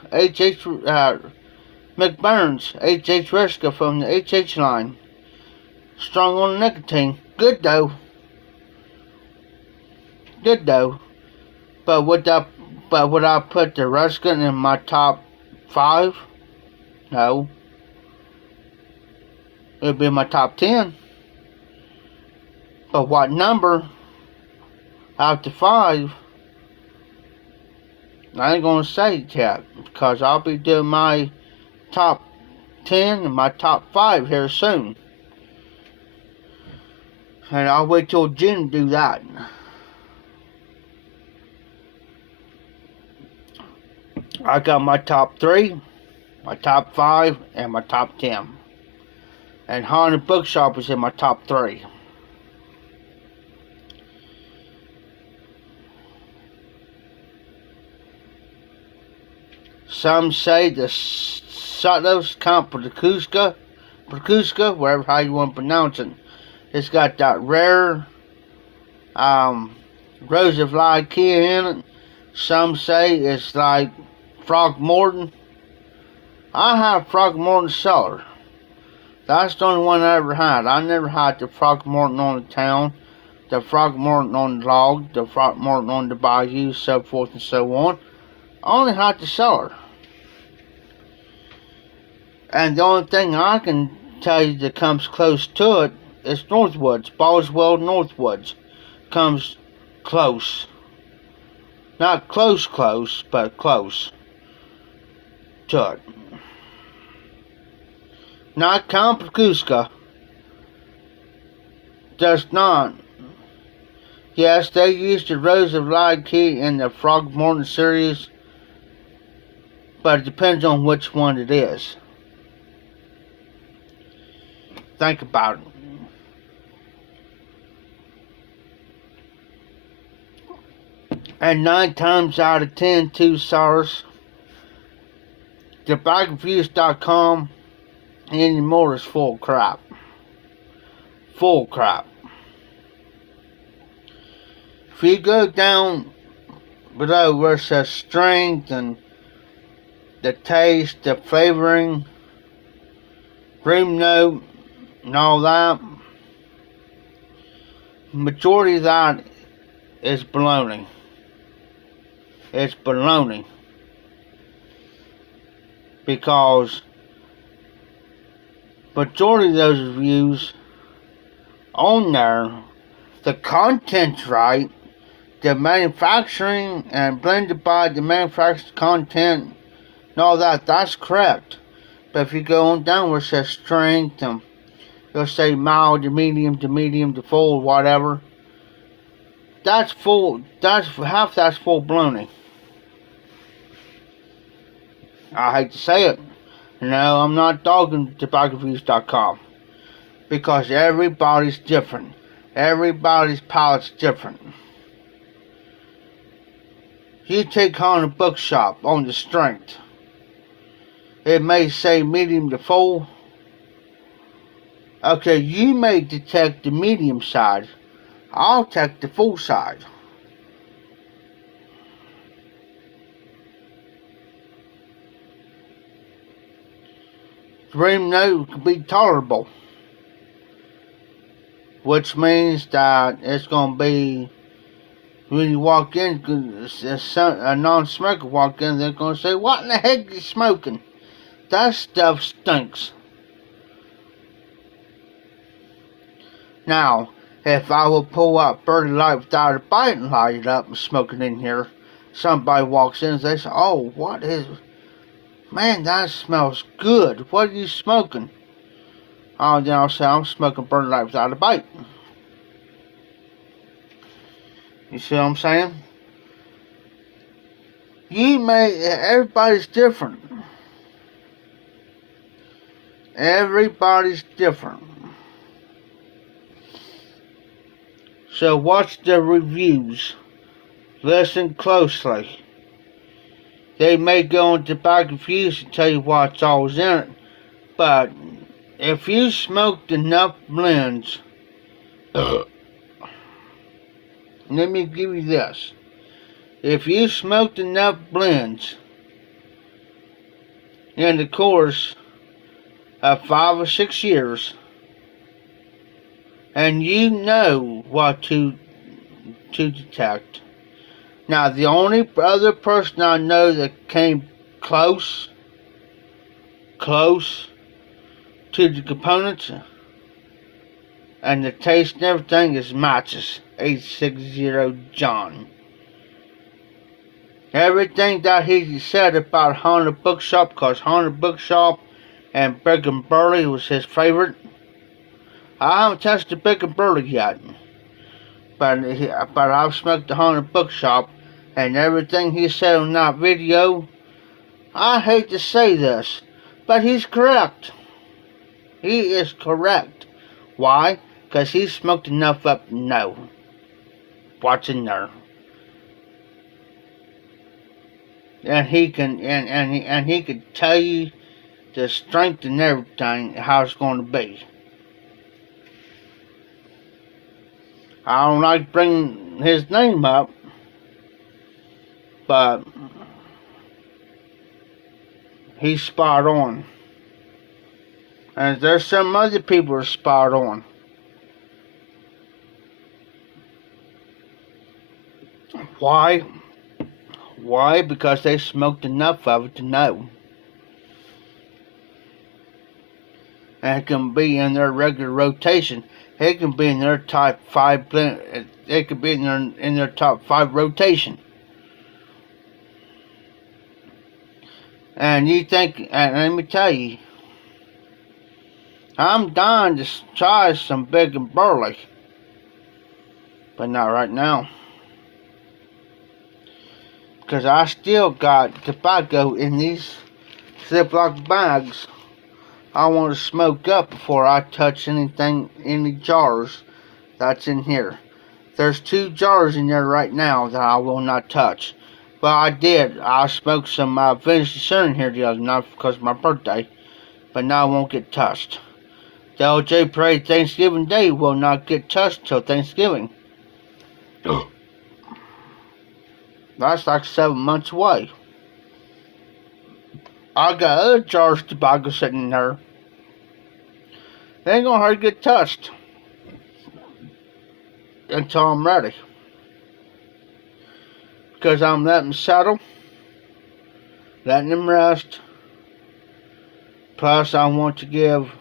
McBurn's, H.H. Ruska from the H.H. line. Strong on the nicotine. Good though. Good though. But would I put the Ruska in my top 5? No. It would be in my top 10. But what number out of 5? I ain't gonna say yet, because I'll be doing my top 10 and my top 5 here soon. And I'll wait till June to do that. I got my top 3, my top 5, and my top 10. And Haunted Bookshop is in my top 3. Some say the Sutlos Count Prakuska, whatever how you want to pronounce it. It's got that rare Rose of Lycia in it. Some say it's like Frogmorton. I have Frogmorton cellar. That's the only one I ever had. I never had the Frogmorton on the town, the Frogmorton on the log, the Frogmorton on the bayou, so forth and so on. I only had the cellar. And the only thing I can tell you that comes close to it is Northwoods. Boswell Northwoods comes close. Not close, but close to it. not Kampukuska, does not. Yes, they used the Rose of Light key in the Frogmorton series, but it depends on which one it is. Think about it. And 9 times out of 10, two stars. TheBagReviews.com anymore is full crap. Full crap. If you go down below where it says strength and the taste, the flavoring, room note, and all that, majority of that is baloney. It's baloney. Because majority of those reviews on there, the content's right, the manufacturing and blended by the manufactured content and all that, that's correct. But if you go on down where it says strength, and you'll say mild to medium to medium to full, whatever, that's full, half that's full baloney. I hate to say it. No, I'm not dogging TobaccoReviews.com. Because everybody's different. Everybody's palate's different. You take on a bookshop on the strength. It may say medium to full. Okay, you may detect the medium side. I'll take the full side. Room note could be tolerable, which means that it's going to be, when you walk in, a non-smoker walk in, they're going to say, what in the heck are you smoking? That stuff stinks. Now, if I will pull out Birdie Light without a bite and light it up and smoke it in here, somebody walks in and they say, oh, what is, man, that smells good. What are you smoking? Oh, then I'll say, I'm smoking Birdie Light without a bite. You see what I'm saying? Everybody's different. Everybody's different. So watch the reviews. Listen closely. They may go into Tobacco Reviews and tell you what's always in it. But if you smoked enough blends, let me give you this. If you smoked enough blends in the course of 5 or 6 years, and you know what to detect. Now, the only other person I know that came close to the components and the taste and everything is Matches 860 John. Everything that he said about Haunted Bookshop, because Haunted Bookshop and Brick and Burley was his favorite. I haven't tested Brick and Burley yet, but I've smoked the Haunted Bookshop, and everything he said on that video, I hate to say this, but he's correct. He is correct. Why? Because he smoked enough up to know what's in there. And he can he could tell you the strength and everything, how it's going to be. I don't like bringing his name up, but he's spot on. And there's some other people who are spot on. Why? Why? Because they smoked enough of it to know. And it can be in their regular rotation. It can be in their top 5 blend. It could be in their top 5 rotation. And you think, and let me tell you, I'm dying to try some big and burley, but not right now. Because I still got tobacco in these Ziploc bags I want to smoke up before I touch anything, any jars that's in here. There's 2 jars in there right now that I will not touch. But I did. I smoked some vintage Sun here the other night because of my birthday. But now it won't get touched. The LJ Parade Thanksgiving Day will not get touched till Thanksgiving. That's like 7 months away. I got other jars of tobacco sitting in there. They ain't gonna hardly get touched until I'm ready. Because I'm letting them settle, letting them rest. Plus, I want to give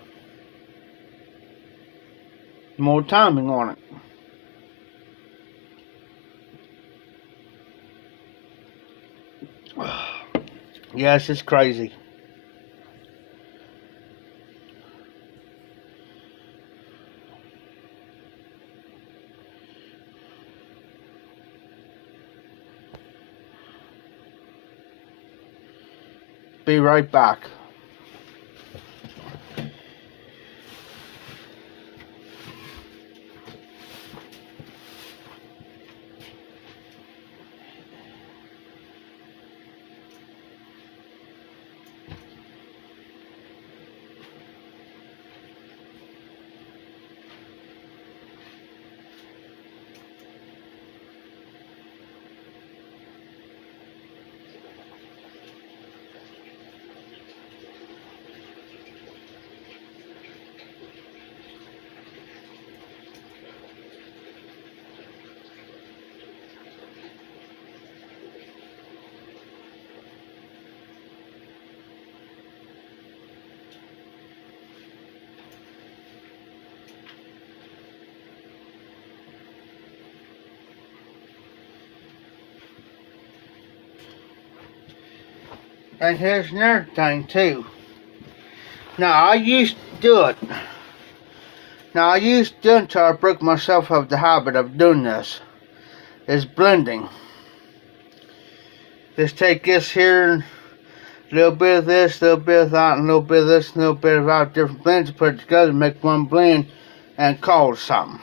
more timing on it. Yes, it's crazy. Be right back. And here's another thing too. Now I used to do it. Until I broke myself of the habit of doing this. Is blending. Just take this here, a little bit of this, a little bit of that, and a little bit of this, and a little bit of that, different blends, put it together and make one blend and call it something.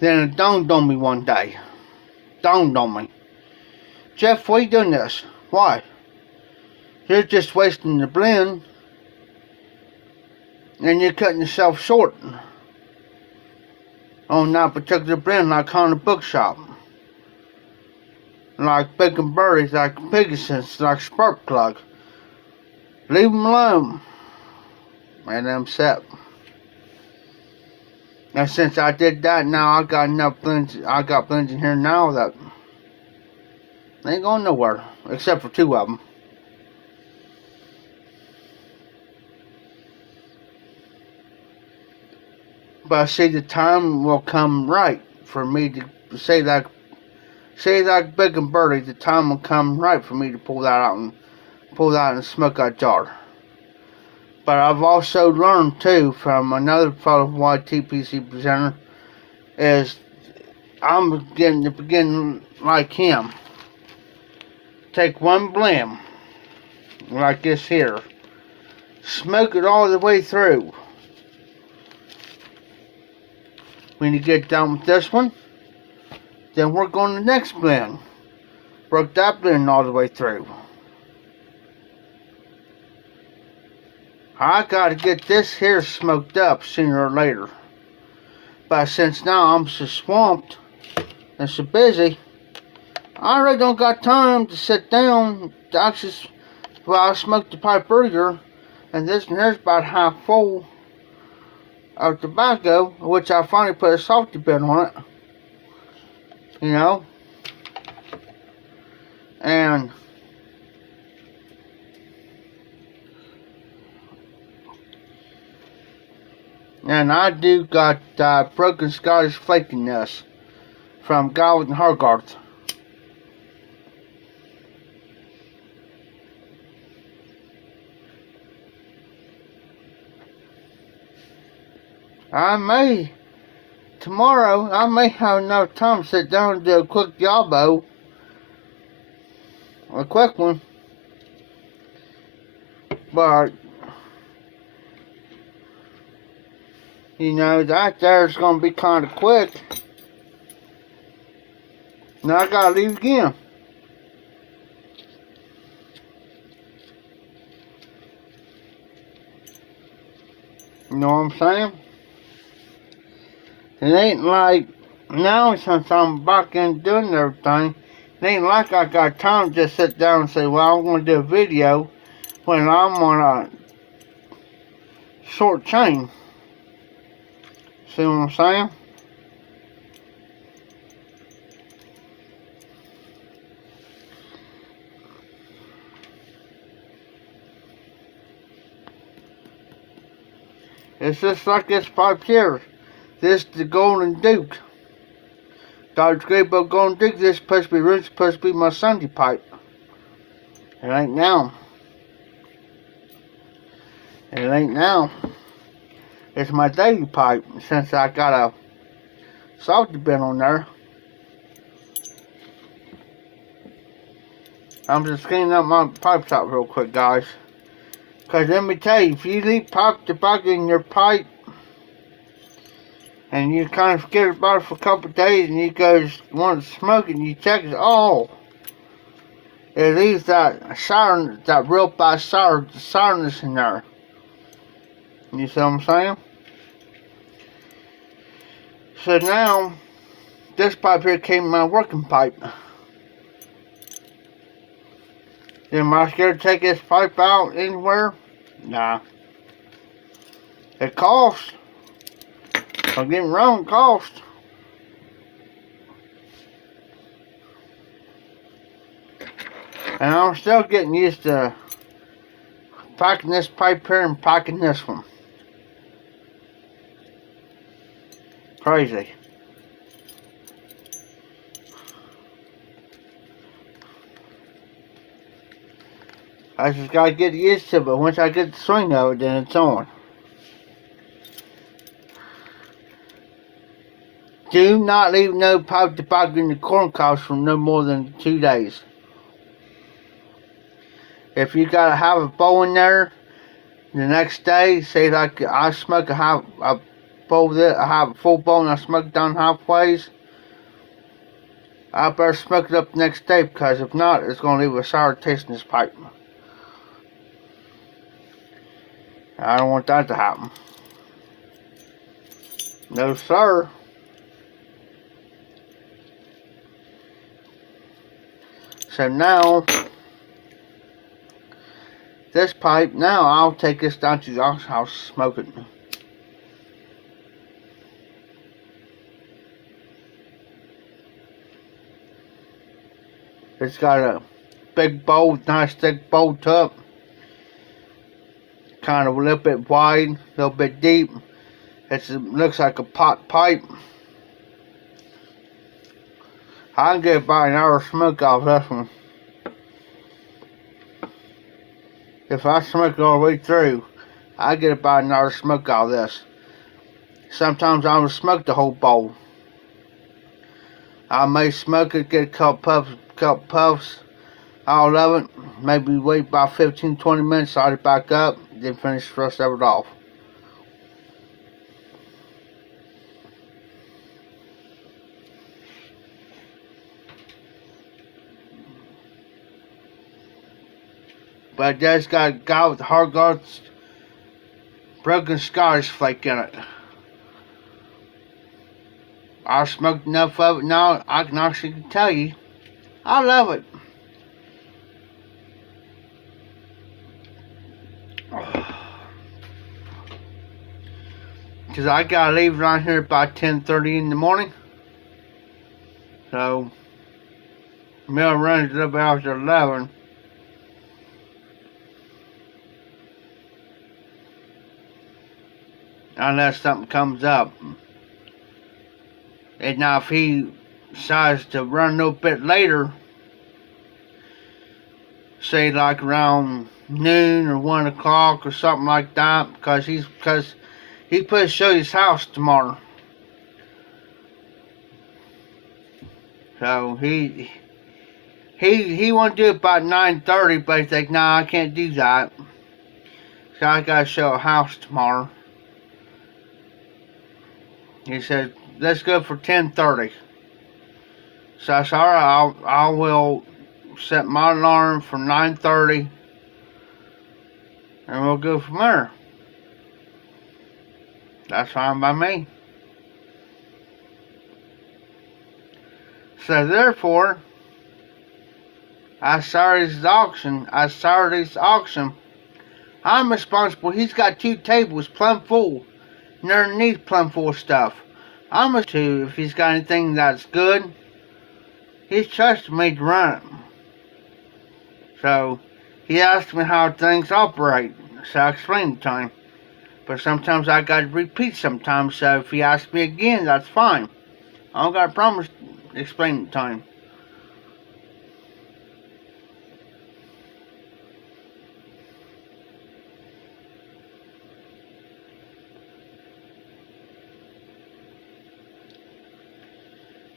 Then it dawned on me one day. Jeff, why are you doing this? Why? You're just wasting the blend. And you're cutting yourself short on that particular blend, like Haunted Bookshop. Like Bacon Berries, like Pegasus, like Spark Plug. Leave them alone. And I'm set. And since I did that, now I got enough blends. I got blends in here now that they ain't going nowhere, except for 2 of them. But I see the time will come right for me to say like Big and Birdie, the time will come right for me to pull that out and smoke that jar. But I've also learned too from another fellow YTPC presenter is I'm beginning to begin like him. Take one blend like this here, smoke it all the way through. When you get done with this one, then work on the next blend. Work that blend all the way through. I gotta get this here smoked up sooner or later. But since now I'm so swamped and so busy, I really don't got time to sit down to actually, well, I smoked the pipe earlier, and this one here's about half full of tobacco, which I finally put a softy bit on it, you know, and I do got broken Scottish flakiness from Galvin and Hargarth. Tomorrow, I may have enough time to sit down and do a quick jobbo. A quick one. But, you know, that there's going to be kind of quick. Now I got to leave again. You know what I'm saying? It ain't like now since I'm back in doing everything, it ain't like I got time to just sit down and say, well, I'm going to do a video when I'm on a short chain. See what I'm saying? It's just like this pipe here. This the Golden Duke. Dodge Graybill Golden Duke. This supposed to be supposed to be my Sunday pipe. It ain't now. It ain't now. It's my daily pipe since I got a salty bin on there. I'm just cleaning up my pipes out real quick, guys. Because let me tell you, if you leave pipe tobacco in your pipe and you kind of forget about it for a couple of days and you want to smoke it and you check it, oh, it leaves that sour, that real bad sourness in there. You see what I'm saying? So now, this pipe here came in my working pipe. Am I scared to take this pipe out anywhere? Nah. It costs. Don't get me wrong, it costs. And I'm still getting used to packing this pipe here and packing this one. Crazy. I just gotta get used to it, but once I get the swing of it, then it's on. Do not leave no pipe tobacco in the corn cobs for no more than 2 days. If you gotta have a bowl in there, the next day, say like I smoke a bowl I have a full bowl and I smoke down halfways, I better smoke it up the next day, because if not, it's gonna leave a sour taste in this pipe. I don't want that to happen. No, sir. So now, this pipe, now I'll take this down to the auction house, smoke it. It's got a big bowl, nice thick bowl top. Kind of a little bit wide, a little bit deep. It looks like a pot pipe. I can get about an hour smoke off this one. If I smoke it all the way through, I get about an hour smoke out of this. Sometimes I will smoke the whole bowl. I may smoke it, get a couple puffs out of it, maybe wait about 15-20 minutes, start it back up, then finish the rest of it off. But that's got a guy with hard guards, broken Scottish flake in it. I've smoked enough of it now, I can actually tell you, I love it. Because I gotta leave around here about 10:30 in the morning. So, mill runs up after 11. Unless something comes up. And now if he decides to run a little bit later, say like around noon or 1 o'clock or something like that, because He's supposed to show his house tomorrow. So he want to do it about 9:30, but he's like, nah, I can't do that. So I gotta show a house tomorrow. He said, let's go for 10:30. So I said, alright, I will set my alarm for 9:30, and we'll go from there. That's fine by me. So therefore, I started his auction. I'm responsible. He's got 2 tables plumb full, and underneath plumb full of stuff. I'm responsible if he's got anything that's good. He's trusted me to run it. So he asked me how things operate. So I explained it to him. But sometimes I got to repeat sometimes. So if he asks me again, that's fine. I don't got a problem explaining it to him.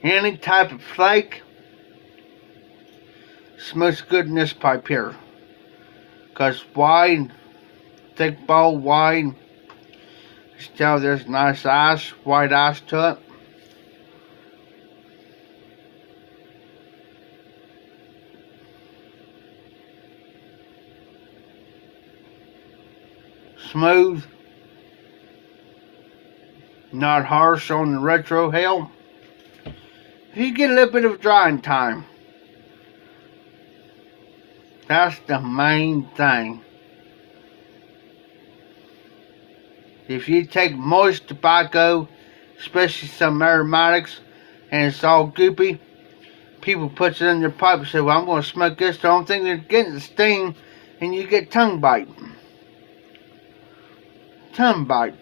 Any type of flake smokes good in this pipe here. Because wide, thick bowl, wide. Still there's nice ice, white ice to it. Smooth. Not harsh on the retro hell. You get a little bit of drying time. That's the main thing. If you take moist tobacco, especially some aromatics, and it's all goopy, people put it in their pipe and say, well, I'm going to smoke this. The only thing they're getting is steam, and you get tongue bite. Tongue bite.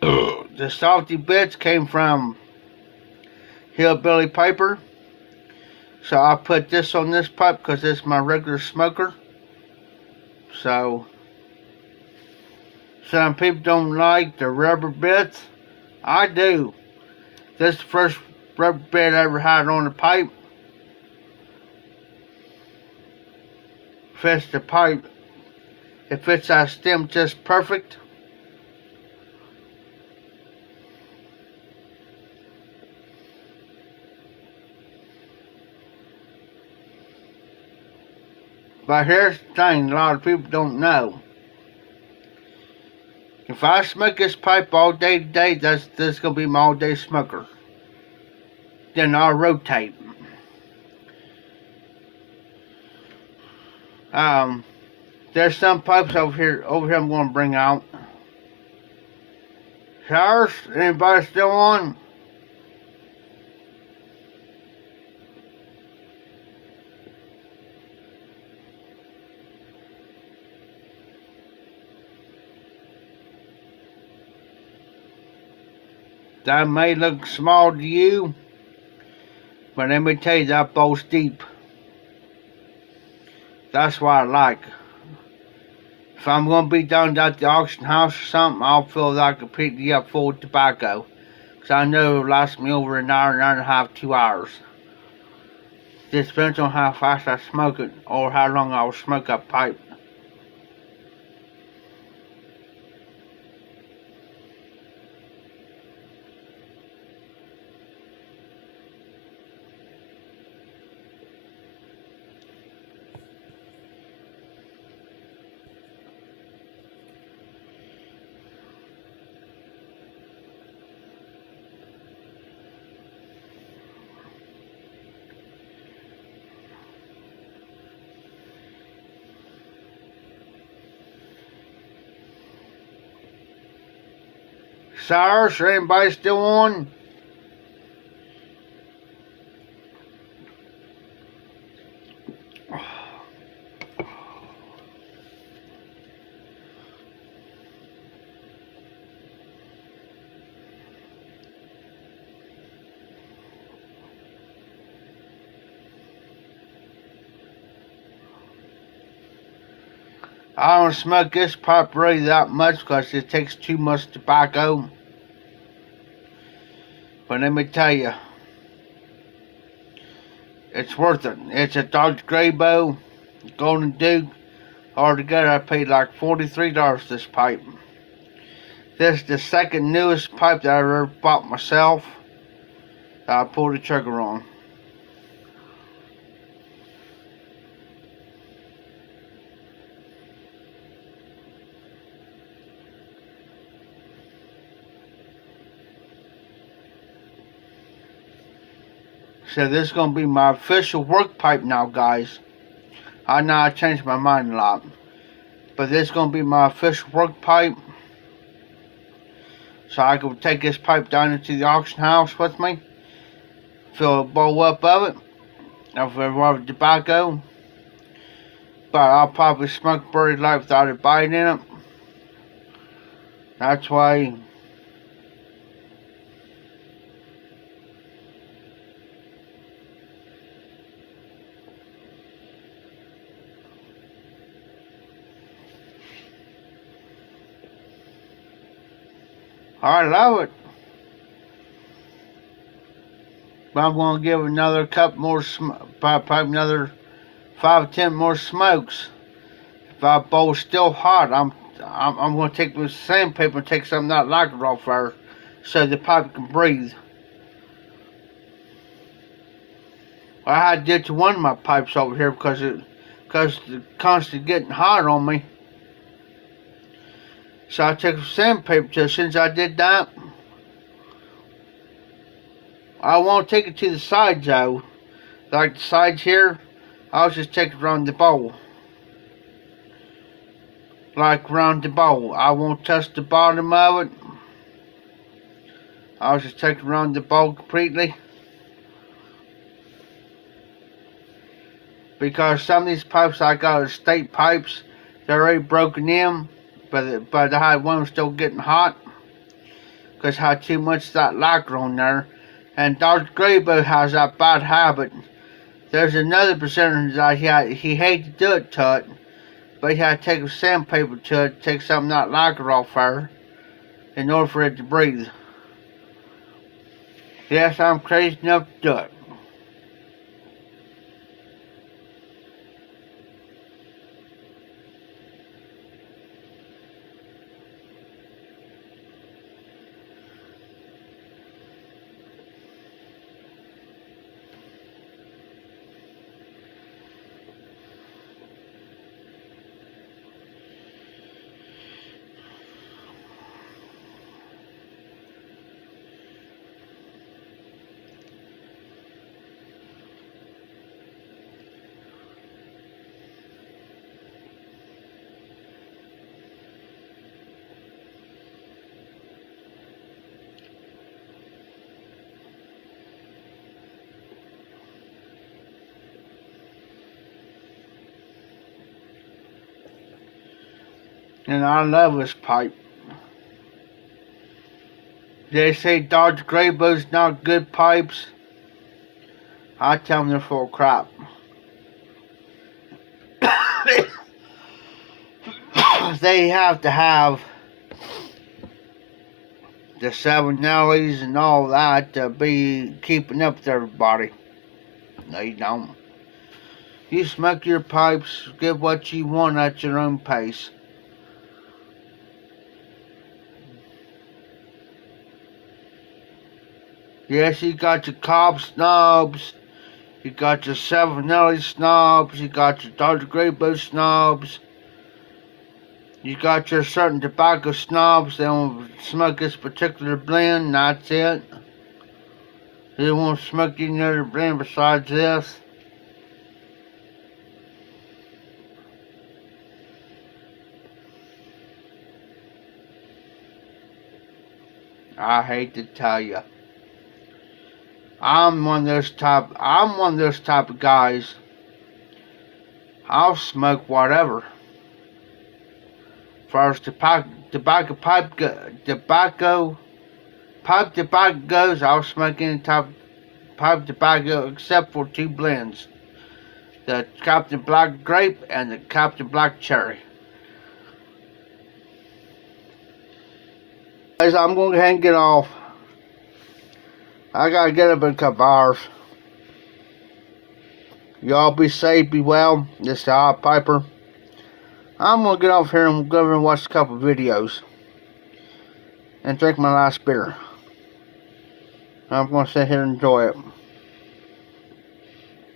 The salty bits came from hillbilly paper. So I put this on this pipe because it's my regular smoker. So some people don't like the rubber bits. I do. This is the first rubber bit I ever had on the pipe. Fits the pipe. It fits that stem just perfect. But here's the thing a lot of people don't know. If I smoke this pipe all day today, this is going to be my all-day smoker. Then I'll rotate. There's some pipes over here I'm going to bring out. Showers, anybody still on? That may look small to you, but let me tell you, that bowl's deep. That's what I like. If I'm going to be down at the auction house or something, I'll fill that completely up full of tobacco. Because I know it'll last me over an hour and a half, 2 hours. Just depends on how fast I smoke it or how long I will smoke a pipe. Cyrus, anybody still on? I don't smoke this pipe really that much because it takes too much tobacco. But let me tell you, it's worth it. It's a Dodge Graybo, Golden Duke. Altogether, I paid like $43 for this pipe. This is the second newest pipe that I ever bought myself that I pulled the trigger on. So this is going to be my official work pipe now, guys. I know I changed my mind a lot. But this is going to be my official work pipe. So I can take this pipe down into the auction house with me. Fill a bowl up of it. Of the tobacco. But I'll probably smoke pretty light without a bite in it. That's why... I love it. But I'm going to give another couple more, probably another 5-10 more smokes. If our bowl's still hot, I'm going to take this sandpaper and take some of that lacquer off there so the pipe can breathe. I had to ditch one of my pipes over here because it's constantly getting hot on me. So I took some sandpaper to it. Since I did that, I won't take it to the sides though. Like the sides here, I'll just take it around the bowl. Like around the bowl. I won't touch the bottom of it. I'll just take it around the bowl completely. Because some of these pipes I got are state pipes. They're already broken in. But I had one still getting hot because I had too much of that lacquer on there. And Dodge Graybo has that bad habit. There's another percentage that he hated to do it to it, but he had to take a sandpaper to it, take some of that lacquer off there in order for it to breathe. Yes, I'm crazy enough to do it. And I love this pipe. They say Dodge Graybo's not good pipes. I tell them they're full of crap. They have to have the 7 Nellies and all that to be keeping up with everybody. No, you don't. You smoke your pipes, get what you want at your own pace. Yes, you got your Cobb snobs, you got your 7 Nelly snobs, you got your Dodge Graybo snobs, you got your certain tobacco snobs. They don't smoke this particular blend, and that's it. They won't smoke any other blend besides this. I hate to tell you. I'm one of those type of guys. I'll smoke whatever. As far as tobacco pipe goes, I'll smoke any type of pipe tobacco except for 2 blends. The Captain Black Grape and the Captain Black Cherry. Guys, I'm going to go ahead and get off. I got to get up in a couple hours. Y'all be safe, be well. This is the Hot Piper. I'm going to get off here and go over and watch a couple videos. And drink my last beer. I'm going to sit here and enjoy it.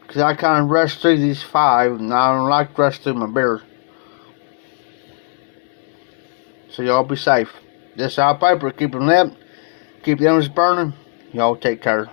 Because I kind of rushed through these 5, and I don't like to rush through my beers. So y'all be safe. This is Hot Piper. Keep them lit. Keep the embers burning. Y'all take care.